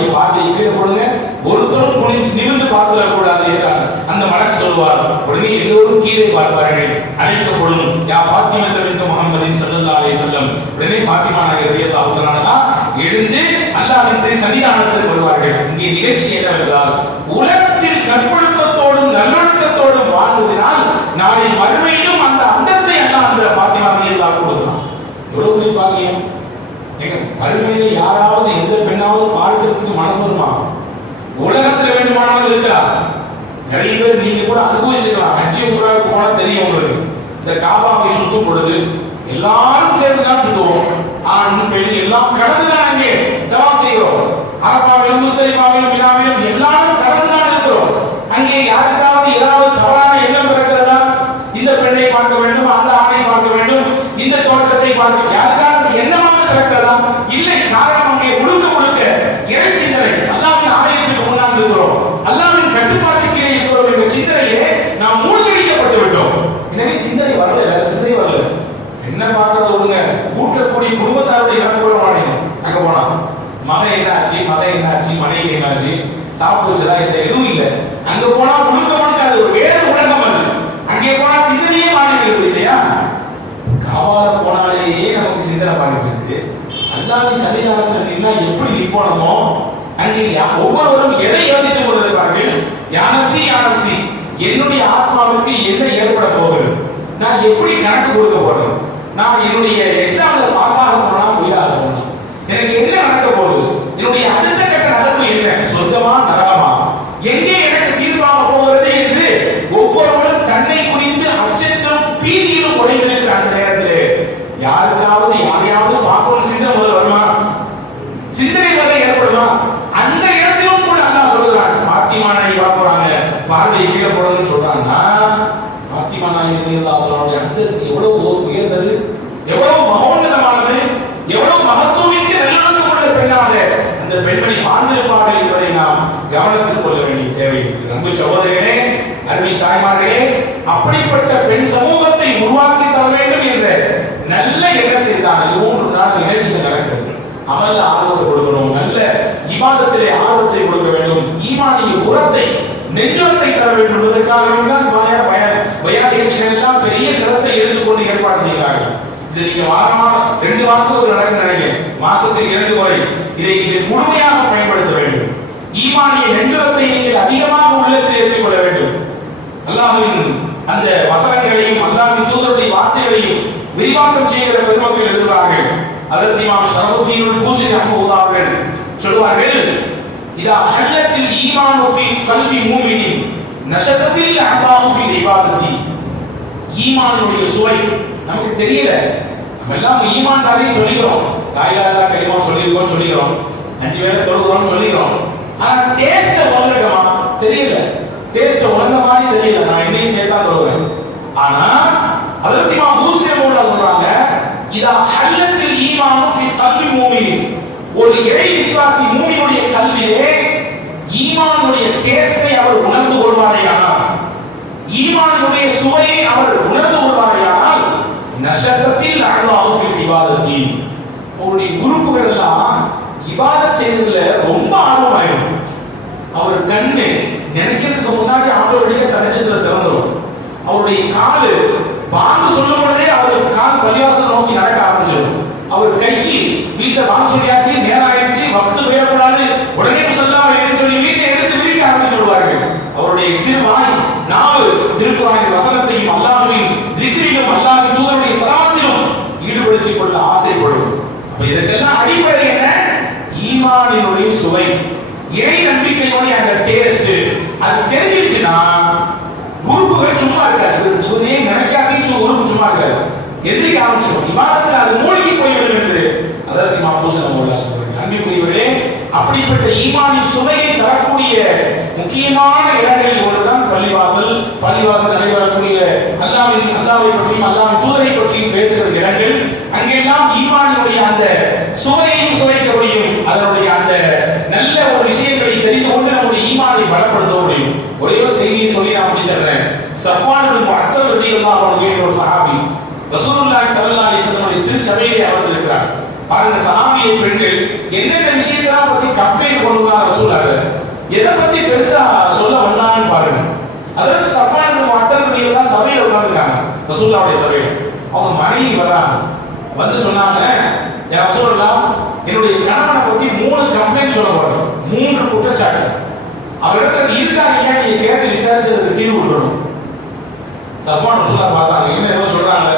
அப்படியே பார்த்து கீழே போடுங்க, ஒருத்தரும் குனிந்து நிமிர்ந்து பார்த்துடக் கூடாது என்றார். அந்த மலக்கு சொல்வார். உடனே எல்லோரும் கீழே பார்ப்பார்கள். அழைக்கப்படும், யா ஃபாத்திமா பின்த் முஹம்மதின் ஸல்லல்லாஹு அலைஹி வஸல்லம். உடனே ஃபாத்திமா நாயகி ரலியல்லாஹு தஆலா அன்ஹா எழுந்து அல்லாஹ்வின் சன்னிதானத்திற்கு வருவார்கள். இங்கே நிகழ்ச்சி என்னவென்றால், உலகத்தில் கற்பொழுக்கத்தோடும் நல்லொழுக்கத்தோடும் வாழ்ந்ததினால் நாளை மறுமையிலும் அந்த அந்தஸ்தை அல்லாஹ் அந்த ஃபாத்திமா ரலியல்லாஹு கொடுக்கிறான். எவ்வளவு பெரிய பாக்கியம்! மறுமையில யாராவது எந்த பெண்ணாவது பார்க்கிறதுக்கு மனசு வருமா? உலகத்தில் வேண்டுமானாலும் இருக்கலாம். நிறைய பேர் நீங்க கூட அனுபவிச்சுக்கலாம். ஹஜ்ஜி உம்ராவுக்கு போனா தெரியும் உங்களுக்கு. இந்த காபாவை சுத்தும் பொழுது எல்லாரும் சேர்ந்துதான் சுத்துவோம். ஆண் பெண் எல்லாம் கடந்துதான் அங்கே தவாப் செய்கிறோம். அரபாவிலும் முஸ்தலிஃபாவிலும் மினாவிலும் எல்லாரும் கடந்துதான் இருக்கிறோம். அங்கே யாருக்காவது ஏதாவது தவறான எண்ணம் பிறக்கிறதா? இந்த பெண்ணை பார்க்க வேண்டும், அந்த ஆணை பார்க்க வேண்டும், இந்த தோட்டத்தை பார்க்க யாருக்காவது எண்ணமாக பிறக்கிறதா? இல்லை. காரணம் அங்கே முழுக்க முழுக்க இறைச்சிந்தனை. அல்லாஹ்வின் ஆலயத்திற்கு முன்னால் இருக்கிறோம், அல்லாஹ்வின் கட்டுப்பாட்டுக்கு கீழே இருக்கிறோம் என்ற சிந்தனையிலே நாம் மூழ்கடிக்கப்பட்டு விட்டோம். எனவே சிந்தனை வரல, வேற சிந்தனை வரல. என்ன பார்க்கறது விடுங்க, கூட்டக்கூடிய குடும்பத்தாருடைய நண்பருமானே அங்க போனா மகன் என்னாச்சு, மனைவி என்னாச்சு, சாப்பிட்டு வச்சதா, எதுவும் இல்லை. அங்க போனா முழுக்க முழுக்க அது ஒரு வேறு உலகம். அது அங்கே போனா சிந்தனையே மாறிவிடுது இல்லையா? காவால போனாலேயே நமக்கு சிந்தனை மாறிவிடுது. அல்லாஹ்வின் சன்னிதானத்தில் நின்னா எப்படி நிற்போனமோ அங்கே ஒவ்வொருவரும் எதை யோசித்துக் கொண்டிருப்பார்கள்? யானசி, என்னுடைய ஆத்மாவுக்கு என்ன ஏற்பட போகிறது, நான் எப்படி கணக்கு கொடுக்க போறேன், நான் என்னுடைய எக்ஸாம்ல பாஸ் ஆக போனா ஃபெயில் ஆக போனா எனக்கு என்ன நடக்க போகுது, என்னுடைய அடுத்த கட்ட நகர்வு என்ன, சொர்க்கமா நரகமா, எங்கே எனக்கு தீர்ப்பாக போகிறது என்று ஒவ்வொருவரும் தன்னை குறித்து அச்சத்திலும் பீதியிலும் உடைந்திருக்கிற அந்த நேரத்திலே யாருக்காவது யாரையாவது பார்க்கணும் சிந்தனை முதல் வருமா? சிந்தனை முதல்ல ஏற்படுமா? அந்த இடத்திலும் கூட அல்லாஹ் சொல்கிறான், ஃபாத்திமா நாயகி பார்க்கறாங்க, பார்வையை கீழே போடணும்னு சொல்றாங்கன்னா, ஃபாத்திமா நாயகி ரலியல்லாஹு அன்ஹா அந்தஸ்து எவ்வளவு உயர்ந்தது, எவ்வளவு மகோன்னதமானது, எவ்வளவு மகத்துவமிக்க நல்லொழுக்கமுள்ள பெண்ணாக அந்த பெண்மணி வாழ்ந்திருப்பார்கள் என்பதை நாம் கவனத்தில் கொள்ள வேண்டிய தேவை இருக்கிறது. அன்பு சகோதரர்களே, அருமை தாய்மார்களே, அப்படிப்பட்ட பெண் சமூகத்தை உருவாக்கி தர வேண்டும் என்ற நல்ல எண்ணத்தில் தான் 3 நாள் நிகழ்ச்சிகள் நடக்கிறது. அமல்ல ஆர்வத்தை கொடுக்கணும், நல்ல இபாதத்திலே ஆர்வத்தை கொடுக்க வேண்டும், ஈமானிய உரத்தை நெஞ்சத்தை தர வேண்டும் என்பதற்காக பயான் நிகழ்ச்சிகள் எல்லாம் பெரிய சிரத்தை எடுத்துக்கொண்டு ஏற்பாடு செய்கிறார்கள். இது நீங்க வாரமா 2 வாரத்துக்கு நடக்க நினைக்கிறேன், மாசத்தில் 2 முறை இதை முழுமையாக பயன்படுத்த வேண்டும். ஈமானிய நெஞ்சத்தை நீங்கள் அதிகமாக உள்ளத்தில் ஏற்றுக்கொள்ள வேண்டும். அல்லாஹ்வின் அந்த வசனங்களையும் அல்லாஹ்வின் தூதருடைய வார்த்தைகளையும் விரிவாக்கம் செய்கிற பெருமக்கள் எழுதுவார்கள். அதற்கு இமாம் ஷரஃபுத்தீன் பூசி ரஹ்மத்துல்லாஹி அவர்கள் சொல்வார்கள், இதா ஹல்லத்தில் ஈமானு ஃபீ கல்பி மூமினின் நஷதத்தில் அஹ்பாஹு ஃபீ இபாதத்தி. ஈமானுடைய சுவை நமக்கு தெரியல. நம்ம எல்லாம் ஈமான் தானே சொல்லிக்கிறோம், லா இலாஹா இல்லல்லாஹ் கலிமா சொல்லிக்கிறோம், 5 வேளை தொழுகிறோம் சொல்லிக்கிறோம். ஆனா டேஸ்ட் உணர்றோமா தெரியல. டேஸ்ட் உணர்ந்த மாதிரி தெரியல. நான் என்னையும் சேர்த்தா தொழுகிறேன். ஆனா அதற்கு இமாம் பூசி ரஹ்மத்துல்லாஹி சொல்றாங்க, இதா ஹல்லத்தில் ஈமானு ஃபீ கல்பி மூமினின், ஒரு இறை விசுவாசி மூமினுடைய கல்விலே ஈமானுடைய டேஸ்டை அவர் உணர்ந்து கொள்வாரேயானால், ஈமானுடைய சுவையை அவர் உணர்ந்து கொள்வாரேயானால், நஷதத்தில் அல்லாஹு ஃபில் இபாதத்தி, அவருடைய உறுப்புகள் எல்லாம் இபாதத் செய்வதில் ரொம்ப ஆர்வமாயிடும். அவர் கண்ணு நினைக்கிறதுக்கு முன்னாடி ஆட்டோமேட்டிக்கா தனச்சந்திர திறந்துடும். அவருடைய காலு பாங்கு சொல்லும் பொழுதே அவர் கால் பள்ளிவாசல் நோக்கி நடக்க ஆரம்பிச்சிடும். அவர் கைக்கு வீட்டுல வாங்க சொல்லியாச்சு, நேரம் ஆயிடுச்சு, வஸ்து போயக்கூடாது, உடனே சொல்லாம சொல்லி வீட்டை எடுத்து விரிக்க ஆரம்பித்து விடுவார்கள். அவருடைய திருவாய் நாவு திருக்குறானின் வசனத்தையும் அல்லாஹ்வின் திக்ரிலும் அல்லாஹ்வின் தூதருடைய ஸலவாத்திலும் ஈடுபடுத்திக் கொள்ள ஆசைப்படும். அப்ப இதற்கெல்லாம் அடிப்படை என்ன? ஈமானினுடைய சுவை, இறை நம்பிக்கையுடைய அந்த டேஸ்ட். அது தெரிஞ்சிருச்சுன்னா உறுப்புகள் சும்மா இருக்காது. இவரே நினைக்காம உறுப்பு சும்மா இருக்காது, எதிர்க்க ஆரம்பிச்சிடும். இபாதத்தில் அது மூழ்கி போய்விடும் என்று அதற்கு இமாம் பூசி ரஹ்மத்துல்லாஹி சொல்றாங்க. அன்பிற்குரியவர்களே, அப்படிப்பட்ட ஈமானின் சுவையை தரக்கூடிய முக்கியமான இடங்களில் ஒன்றுதான் பள்ளிவாசல். பள்ளிவாசல் நடைபெறக்கூடிய அல்லாஹ்வை பற்றியும் அல்லாஹ்வின் தூதரை பற்றியும் பேசுகிற இடங்கள். அங்கெல்லாம் ஈமானினுடைய அந்த சுவையையும் சுவைக்க முடியும். அதனுடைய அந்த நல்ல ஒரு விஷயங்களை தெரிந்து கொண்டு நம்முடைய ஈமானை பலப்படுத்த முடியும். ஒரே ஒரு செய்தியை சொல்லி நான் முடிச்சிடுறேன். சஃப்வான் இப்னு முஅத்தல் ரலியல்லாஹு அன்ஹு என்ற ஒரு சஹாபி ரசூலுல்லாஹி ஸல்லல்லாஹு அலைஹி வஸல்லம் திருச்சபையிலே அமர்ந்திருக்கிறார். பாருங்க, சஹாபியை பெண்கள் என்னென்ன விஷயத்தெல்லாம் பத்தி கம்ப்ளைண்ட் கொண்டு வந்தாங்க ரசூலுல்லாஹ். எதை பத்தி பெருசா சொல்ல வந்தாங்கன்னு பாருங்க. அதாவது சஃப்வான் பின் முஅத்தல் ரலியல்லாஹு சபையில உட்கார்ந்திருக்காங்க, ரசூலுல்லாஹ்வுடைய சபையில. அவங்க மனைவி வராங்க, வந்து சொன்னாங்க, யா ரசூலுல்லாஹ், என்னுடைய கணவனை பத்தி 3 கம்ப்ளைண்ட் சொல்ல போறேன், 3 குற்றச்சாட்டு. அவரிடத்துல இருக்கா இல்லையா நீங்க கேட்டு விசாரிச்சதுக்கு தீர்வு கொடுக்கணும். சஃப்வான் ரசூலுல்லாஹ் பார்த்தாங்க, என்ன ஏதோ சொல்றாங்க,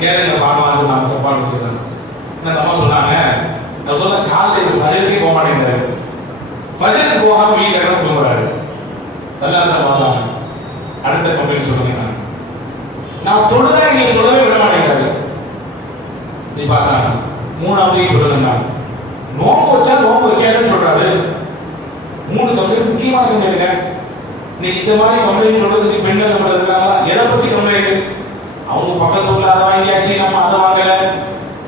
கேளுங்க பாக்கலாம். நாங்க சஃப்வான் கேட்டாங்க, என்ன தம்மா சொன்னாங்க, ரசூலுல்லாஹ் காலையில ஃபஜ்ருக்கு போக மாட்டேங்கிறாரு, ஃபஜ்ருக்கு போகாம வீட்டுல இடம் தூங்குறாரு. சல்லல்லாஹு பார்த்தாங்க, அடுத்த கம்ப்ளைண்ட் சொல்லுங்க, நான் தொழுதா நீங்க சொல்லவே விட மாட்டேங்கிறாரு. நீ பார்த்தாங்க, 3வது சொல்லுங்க, நோம்பு வச்சா நோம்பு வைக்காதுன்னு சொல்றாரு. 3 கம்ப்ளைண்ட், முக்கியமான கம்ப்ளைண்ட்ங்க. நீங்க இந்த மாதிரி கம்ப்ளைண்ட் சொல்றதுக்கு பெண்கள் நம்ம இருக்கிறாங்களா? எதை பத்தி கம்ப்ளைண்ட்? அவங்க பக்கத்துல உள்ள அதை வாங்கியாச்சு, நம்ம அதை வாங்கல,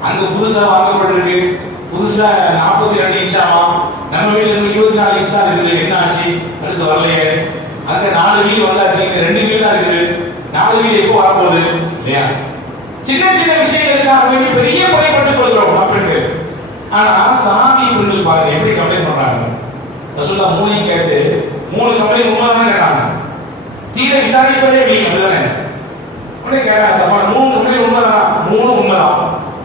அங்க புதுசா வாங்கப்பட்டிருக்கு, புதுசா 42 இன்ச்சாமா, நம்ம வீட்டுல 24 இன்ச் தான் இருக்குது, என்ன ஆச்சு அடுத்து வரலையே, அங்க 4 வீல் வந்தாச்சு, இங்க 2 வீல் தான் இருக்குது, 4 வீல் எப்போ வரப்போகுது இல்லையா? சின்ன சின்ன விஷயங்களுக்காக வேண்டி பெரிய முறைப்பட்டுக் கொள்கிறோம் அப்படின்னு. ஆனா சாமி பெண்கள் பாருங்க எப்படி கம்ப்ளைண்ட் பண்றாங்க. ரசூலுல்லாஹ் 3 கேட்டு 3 கம்ப்ளைண்ட் உண்மைதானே கேட்டாங்க, தீர விசாரிப்பதே நீங்க அப்படிதானே உடனே கேட்டாங்க. சஃப்வான் 3 கம்ப்ளைண்ட் உண்மைதானா? 3 உண்மைதான்,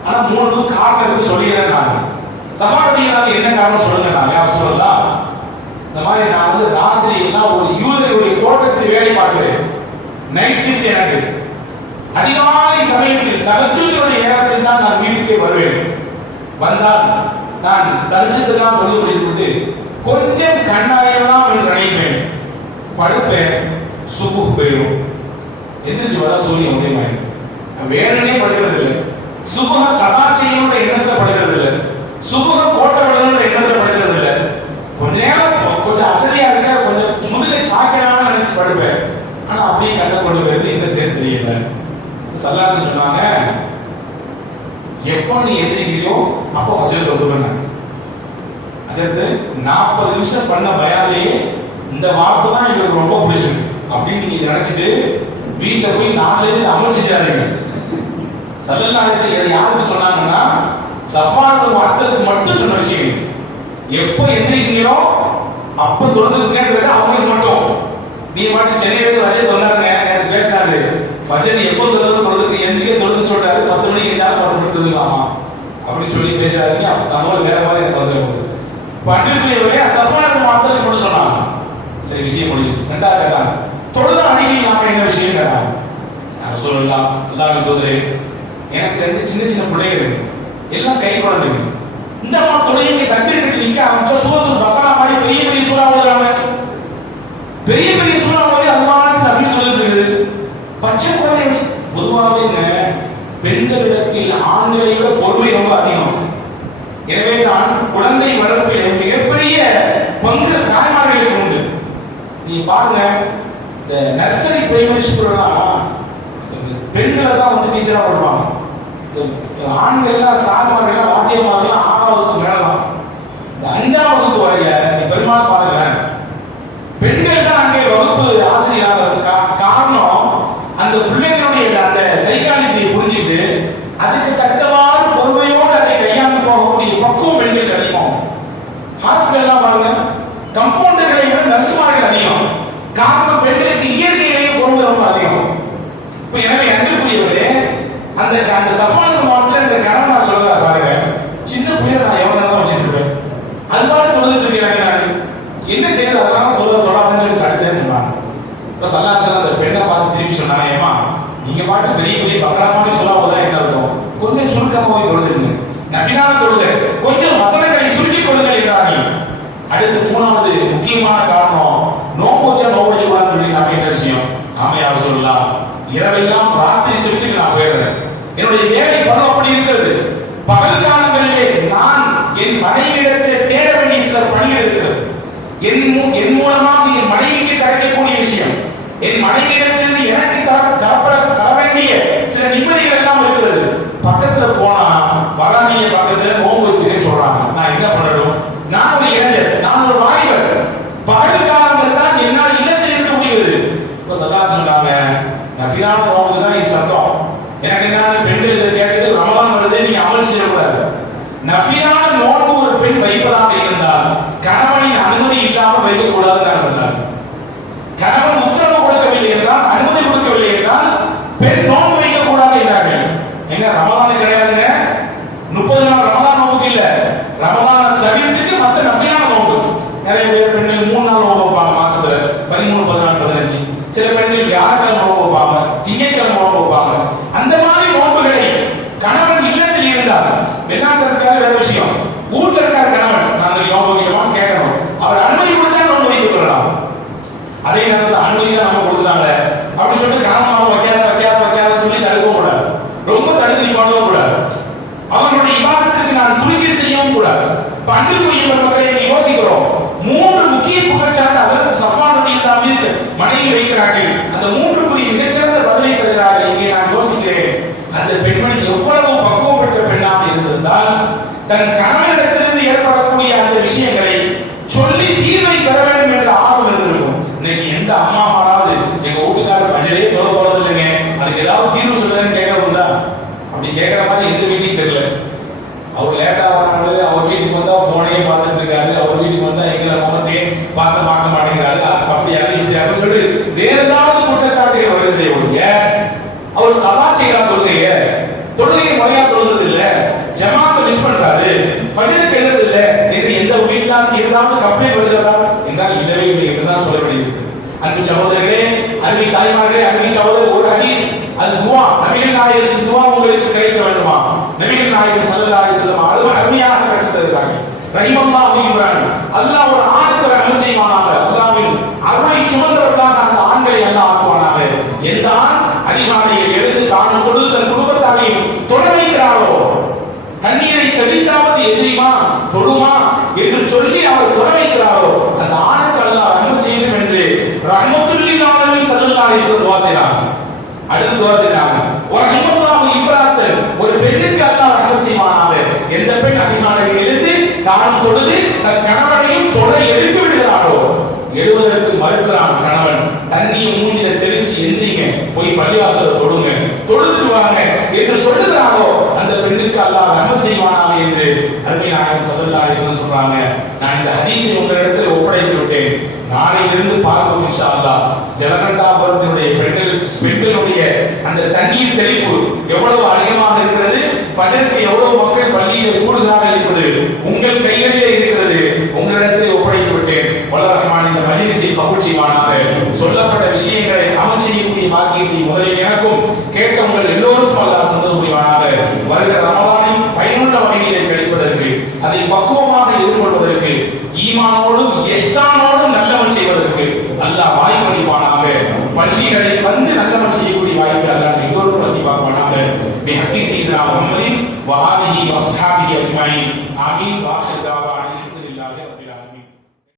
ஆனா 3க்கும் காரணம் இருக்கு சொல்லிடுறேன். சஃப்வான் என்ன காரணம் சொல்லுங்க. நான் யா ரசூலுல்லாஹ், இந்த மாதிரி நான் வந்து ராத்திரி எல்லாம் ஒரு யூதருடைய தோட்டத்தில் வேலை பார்க்கிறேன், நைட் ஷிஃப்ட் எனக்கு, அதிகாலை சமயத்தில் தஹஜ்ஜுடைய நேரத்தில் தான் நான் வீட்டுக்கே வருவேன். வந்தால் நான் தஹஜ்ஜுதெல்லாம் தொழுது முடித்துவிட்டு கொஞ்சம் கண்ணாயெல்லாம் என்று நினைப்பேன், படுப்பேன், சுபுஹ் போயிடும், எந்திரிச்சு வர சூரியன் உதயமாயிரும். வேறனே படுக்கிறது இல்லை, சுபுஹ கதாட்சியோட எண்ணத்துல படுக்கிறது இல்லை, சுபுஹ கோட்டவளன்ற எண்ணத்துல படுக்கிறது இல்லை. கொஞ்ச நேரம் கொஞ்சம் அசதியா இருக்க, கொஞ்சம் முதுகை சாக்கலான்னு நினைச்சு படுப்பேன். ஆனா அப்படியே கண்ணை கொண்டு போயிருந்து என்ன செய்ய தெரியல. சல்லல்லாஹு சொன்னாங்க, எப்போ நீ எந்திரிக்கிறியோ அப்போ ஃபஜ்ர் தொழுவேன். அதற்கு 40 நிமிஷம் பண்ண பயான்லயே இந்த வார்த்தை தான் எனக்கு ரொம்ப பிடிச்சிருக்கு அப்படின்னு நீங்க நினைச்சிட்டு வீட்டுல போய் 4 இருந்து அமல் செஞ்சாருங்க. சல்லல்லாஹு அலைஹி வஸல்லம் யாருக்கு சொன்னாங்கன்னா சஃப்வான் பின் முஅத்தலுக்கு மட்டும் சொன்ன விஷயம். எப்போ எந்திரிக்கிறீங்களோ அப்ப தொழுதுங்கன்றது அவங்களுக்கு மட்டும். நீ மட்டும் சென்னையில இருந்து வரைய சொன்னாருங்க, எனக்கு பேசினாரு, ஃபஜ்ர் எப்போ தொழுதுக்கு எஞ்சிக்க தொழுது சொல்றாரு, 10 மணிக்கு இருந்தாலும் 10 மணிக்கு தொழுகலாமா அப்படின்னு சொல்லி பேசுறாருங்க. அப்ப தகவல் வேற மாதிரி எனக்கு வந்துருக்குது. பண்டிகையுடைய சஃப்வான் பின் முஅத்தலுக்கு மட்டும் சொன்னாங்க. சரி, விஷயம் முடிஞ்சிருச்சு. 2வது கேட்டாங்க, தொழுத அடிக்கடி நாம என்ன விஷயம் கேட்டாங்க. நான் சொல்லலாம், அல்லாஹ்வின் தூதரே, எனக்கு 2 சின்ன சின்ன பிள்ளைங்க இருக்கு, எல்லாம் கை குழந்தைங்க. இந்த அம்மா தொழுகைக்கு தக்பீர் கட்டி நிக்க ஆரம்பிச்சா சூரத்துல் பக்ரா மாதிரி பெரிய பெரிய சூரா ஓதுறாங்க, பெரிய பெரிய சூரா ஓதி அல்லாஹ்வின் நஃபீல் சொல்லிட்டு இருக்குது. பச்சை குழந்தை பொதுவாகவே பெண்களிடத்தில் ஆண்களை விட பொறுமை ரொம்ப அதிகம். எனவே தான் குழந்தை வளர்ப்பிலே மிகப்பெரிய பங்கு தாய்மார்களுக்கு உண்டு. நீ பாருங்க, இந்த நர்சரி பிரைமரி ஸ்கூல்லாம் பெண்களை தான் வந்து டீச்சரா வருவாங்க. ஆண்கள்லாம் சார்மார்கள் வாத்தியமார்கள் 6ஆம் வகுப்பு மேலதான். இந்த 5ஆம் வகுப்பு வரைய நீ பெரும்பாலும் பாருங்க, பெண்கள் தான் அங்கே வகுப்பு ஆசிரியராக இருக்கா. காரணம், அந்த பிள்ளைகளுடைய அந்த சைக்காலஜியை புரிஞ்சுட்டு அதுக்கு தக்கவாறு பொறுமையோடு அதை கையாண்டு போகக்கூடிய பக்குவம் பெண்கள் அதிகம். ஹாஸ்பிட்டல்லாம் பாருங்க, கம்பவுண்டர்களை விட நர்சுமார்கள் அதிகம். காரணம், பெண்களுக்கு இயற்கையிலேயே பொறுமை ரொம்ப அதிகம். இப்ப எனவே அன்புக்குரியவர்களே, அந்த சஃப்வான் பின் முஅத்தல் என்ற கணவன் சொல்றாரு பாருங்க, சின்ன பிள்ளைய நான் எவ்வளவு நேரம் வச்சுட்டு இருப்பேன், அது மாதிரி தொழுதுட்டு இருக்கேன், நான் என்ன செய்யறது, அதெல்லாம் தொடாதுன்னு சொல்லி தடுத்தேன்னு சொன்னாங்க. இப்ப சல்லல்லாஹு அலைஹி வஸல்லம் அந்த பெண்ணை பார்த்து திரும்பி சொன்னாங்க, ஏமா நீங்க பாட்டு பெரிய பெரிய பக்ரா மாதிரி சொல்ல போதா என்ன அர்த்தம், கொஞ்சம் சுருக்கமா போய் தொழுதுங்க, நஃபிலான தொழுது, கொஞ்சம் வசனங்களை சுருக்கி கொள்ளுங்கள் என்றார்கள். அடுத்து 3வது முக்கியமான காரணம், நோம்பு வச்சா நோம்பு வைக்கக்கூடாதுன்னு சொல்லி நாம என்ன விஷயம். ஆமையா சொல்லலாம், இரவெல்லாம் ராத்திரி ஷிஃப்ட்டுக்கு நான் போயிடுறேன், என்னுடைய வேலை பணம் அப்படி இருக்கிறது. பகல் காலங்களிலே நான் என் மனைவியிடத்தில் தேட வேண்டிய சில பணிகள் இருக்கிறது. என் மூலமாக என் மனைவிக்கு கிடைக்கக்கூடிய விஷயம், என் மனைவியிடத்திலிருந்து எனக்கு தர வேண்டிய சில நிம்மதிகள் எல்லாம் இருக்கிறது. பக்கத்துல போனா வராணிய பக்கத்துல நோம்பு வச்சுன்னு சொல்றாங்க, நான் என்ன பண்ணணும்? நான் ஒரு இளைஞர், நான் ஒரு வாலிபர், பகல் காலங்கள் தான் என்னால் இல்லத்தில் இருக்க முடியுது. இப்ப சல்லல்லாஹு சொன்னாங்க, நஃபிலான நோம்புக்கு தான் இது சட்டம். எனக்கு என்ன, பெண்கள் இதை கேட்டுட்டு ரமலான் வருது நீங்க அமல் செய்யக்கூடாது. நஃபிலான நோன்பு ஒரு பெண் வைப்பதாக இருந்தால் பெண்கள் 3 நாள் நோன்பு வைப்பாங்க மாசத்துல, 13, 14, 15. சில பெண்கள் வியாழக்கிழமை நோன்பு வைப்பாங்க, திங்கட்கிழமை நோன்பு வைப்பாங்க. அந்த மாதிரி நோன்புகளை கணவன் இல்லத்தில் இருந்தார், வெளிநாட்டில் வேற விஷயம். வீட்டுல இருக்கார் கணவன், நாங்கள் நோன்பு வைக்கணுமான்னு கேட்கணும். அவர் அனுமதி கொடுத்தா நோன்பு வைத்துக் கொள்ளலாம். அதே நேரத்தில் அனுமதி தான் நம்ம கொடுத்தாங்க அப்படின்னு சொல்லிட்டு கணவன் வைக்காத சொல்லி தடுக்கவும் கூடாது, ரொம்ப தடுத்து நீ பண்ணவும் கூடாது. அவர்களுடைய இபாதத்திற்கு நான் குறுக்கீடு செய்யவும் கூடாது. இப்ப அன்புக்குரிய மக்களை யோசிக்கிறோம், 3 முக்கிய குற்றச்சாட்டு அதற்கு சஃபானத்தில் தான் மீது மனைவி வைக்கிறார்கள். அந்த 3க்குரிய மிகச்சிறந்த பதிலை தருகிறார்கள். இங்கே நான் யோசிக்கிறேன், அந்த பெண்மணி எவ்வளவு பக்குவம் பெற்ற பெண்ணாக இருந்திருந்தால் தன் கணவனிடத்திலிருந்து ஏற்படக்கூடிய அந்த விஷயங்களை சொல்லி தீர்வை பெற வேண்டும் என்ற ஆர்வம் இருந்திருக்கும். இன்னைக்கு எந்த அம்மா அம்மாராவது எங்க வீட்டுக்காரர் ஃபஜ்ரே தொழ போறது இல்லைங்க, அதுக்கு ஏதாவது தீர்வு சொல்லுன்னு கேட்கறது உண்டா? அப்படி கேட்கற மாதிரி எந்த வீட்டுக்கு தெரியல. அவர் லேட்டா வராங்க, அவர் வீட்டுக்கு வந்தா போனையே பார்த்துட்டு இருக்காரு, அவர் வீட்டுக்கு வந்தா எங்களை முகத்தையே பார்க்க மாட்டேங்கிறாரு, அப்படியாக இப்படியாக சொல்லி வேற ஏதாவது குற்றச்சாட்டுகள் வருகிறதே ஒழிய அவர் தவா செய்யலாம் தொழுகையை முறையா தொழுகிறது இல்ல, ஜமாத்தை மிஸ் பண்றாரு, ஃபஜ்ருக்கு எழுதுறது இல்ல என்று எந்த வீட்டுல ஏதாவது கம்ப்ளைண்ட் வருகிறதா என்றால் இல்லவே இல்லை என்றுதான் சொல்ல வேண்டியிருக்கிறது. அன்பு சகோதரர்களே, அன்பு தாய்மார்களே, அன்பு சகோதரர், ஒரு ஹதீஸ், அது துவா, நபிகள் நாயகத்தின் துவா உங்களுக்கு கிடைக்க வேண்டுமா? நபிகள் நாயகம் ஸல்லல்லாஹு அலைஹி வஸல்லம் அது அருமையாக கற்றுத் தருகிறாங்க. ரஹிமல்லாஹு இப்ராஹிம், அல்லாஹ் ஒரு ஆணுக்கு ரஹ்மத் செய்வானாக, அல்லாஹ்வின் அருளை சுமந்தவர்களாக அந்த ஆண்களை அல்லாஹ் ஆக்குவானாக. எந்த ஆண் அதிகாரிகள் எழுந்து தானும் தொழுது தன் குடும்பத்தாரையும் தொட வைக்கிறாரோ, தண்ணீரை தெளித்தாவது எதிரிமா தொழுமா என்று சொல்லி அவர் தொட வைக்கிறாரோ, அந்த ஆணுக்கு அல்லாஹ் ரஹ்மத் செய்யும் என்று ரஹ்மத்துல் லில் ஆலமீன் ஸல்லல்லாஹு அலைஹி வஸல்லம் துஆ செய்றாங்க. அடுத்து துஆ செய்றாங்க, ரஹிமல்லாஹு இப்ராஹிம், ஒரு பெண்ணுக்கு அல்லாஹ் ரஹ்மத் செய்வானாக. எந்த பெண் அதிகாரிகள் எழுந்து தான் தொழுது தன் கணவனையும் தொட எழுப்பி விடுகிறாரோ, எழுவதற்கு மறுக்கிறான் கணவன், தண்ணியை மூஞ்சில தெளிச்சு எந்திரிங்க, போய் பள்ளிவாசல தொழுங்க, தொழுது வாங்க என்று சொல்லுகிறாரோ, அந்த பெண்ணுக்கு அல்லாஹ் ரஹ்மத் செய்வானாக என்று அருமை நாயகம் ஸல்லல்லாஹு அலைஹி வஸல்லம் சொல்றாங்க. நான் இந்த ஹதீஸை உங்களிடத்தில் ஒப்படைத்து விட்டேன். நாளையிலிருந்து பார்ப்போம் இன்ஷா அல்லாஹ். ஜலகண்டாபுரத்தினுடைய பெண்களுடைய அந்த தண்ணீர் தெளிப்பு எவ்வளவு அதிகமாக இருக்கிறது, ஃபஜ்ருக்கு எவ்வளவு மக்கள் பள்ளியில் கூடுகிறார்கள் என்பது உங்கள் கைகளிலே இருக்கிறது. உங்களிடத்தில் ஒப்படைத்து விட்டேன். வல்ல ரஹ்மான் இந்த மஜ்லிஸை கபூல் செய்வானாக. சொல்லப்பட்ட விஷயங்களை அமல் செய்யக்கூடிய பாக்கியத்தை முதலில் எனக்கும் கேட்ட உங்கள் எல்லோருக்கும் அல்லாஹ் தந்தது புரிவானாக. வருகிற ரமலானை பயனுள்ள வகையிலே கழிப்பதற்கு, அதை பக்குவமாக எதிர்கொள்வதற்கு, ஈமானோடும் இஹ்சானோடும் நல்லவன் செய்வதற்கு அல்லாஹ் வாய்ப்பளிப்பானாக. பள்ளிகளில் வந்து நல்லவன் செய்யக்கூடிய வாய்ப்பை அல்லாஹ் எல்லோருக்கும் நசீபாக்குவானாக. பிஹக்கி சய்யிதுனா முஹம்மதின் வ ஆலிஹி வ அஸ்ஹாபிஹி அஜ்மஈன். ஆமீன்.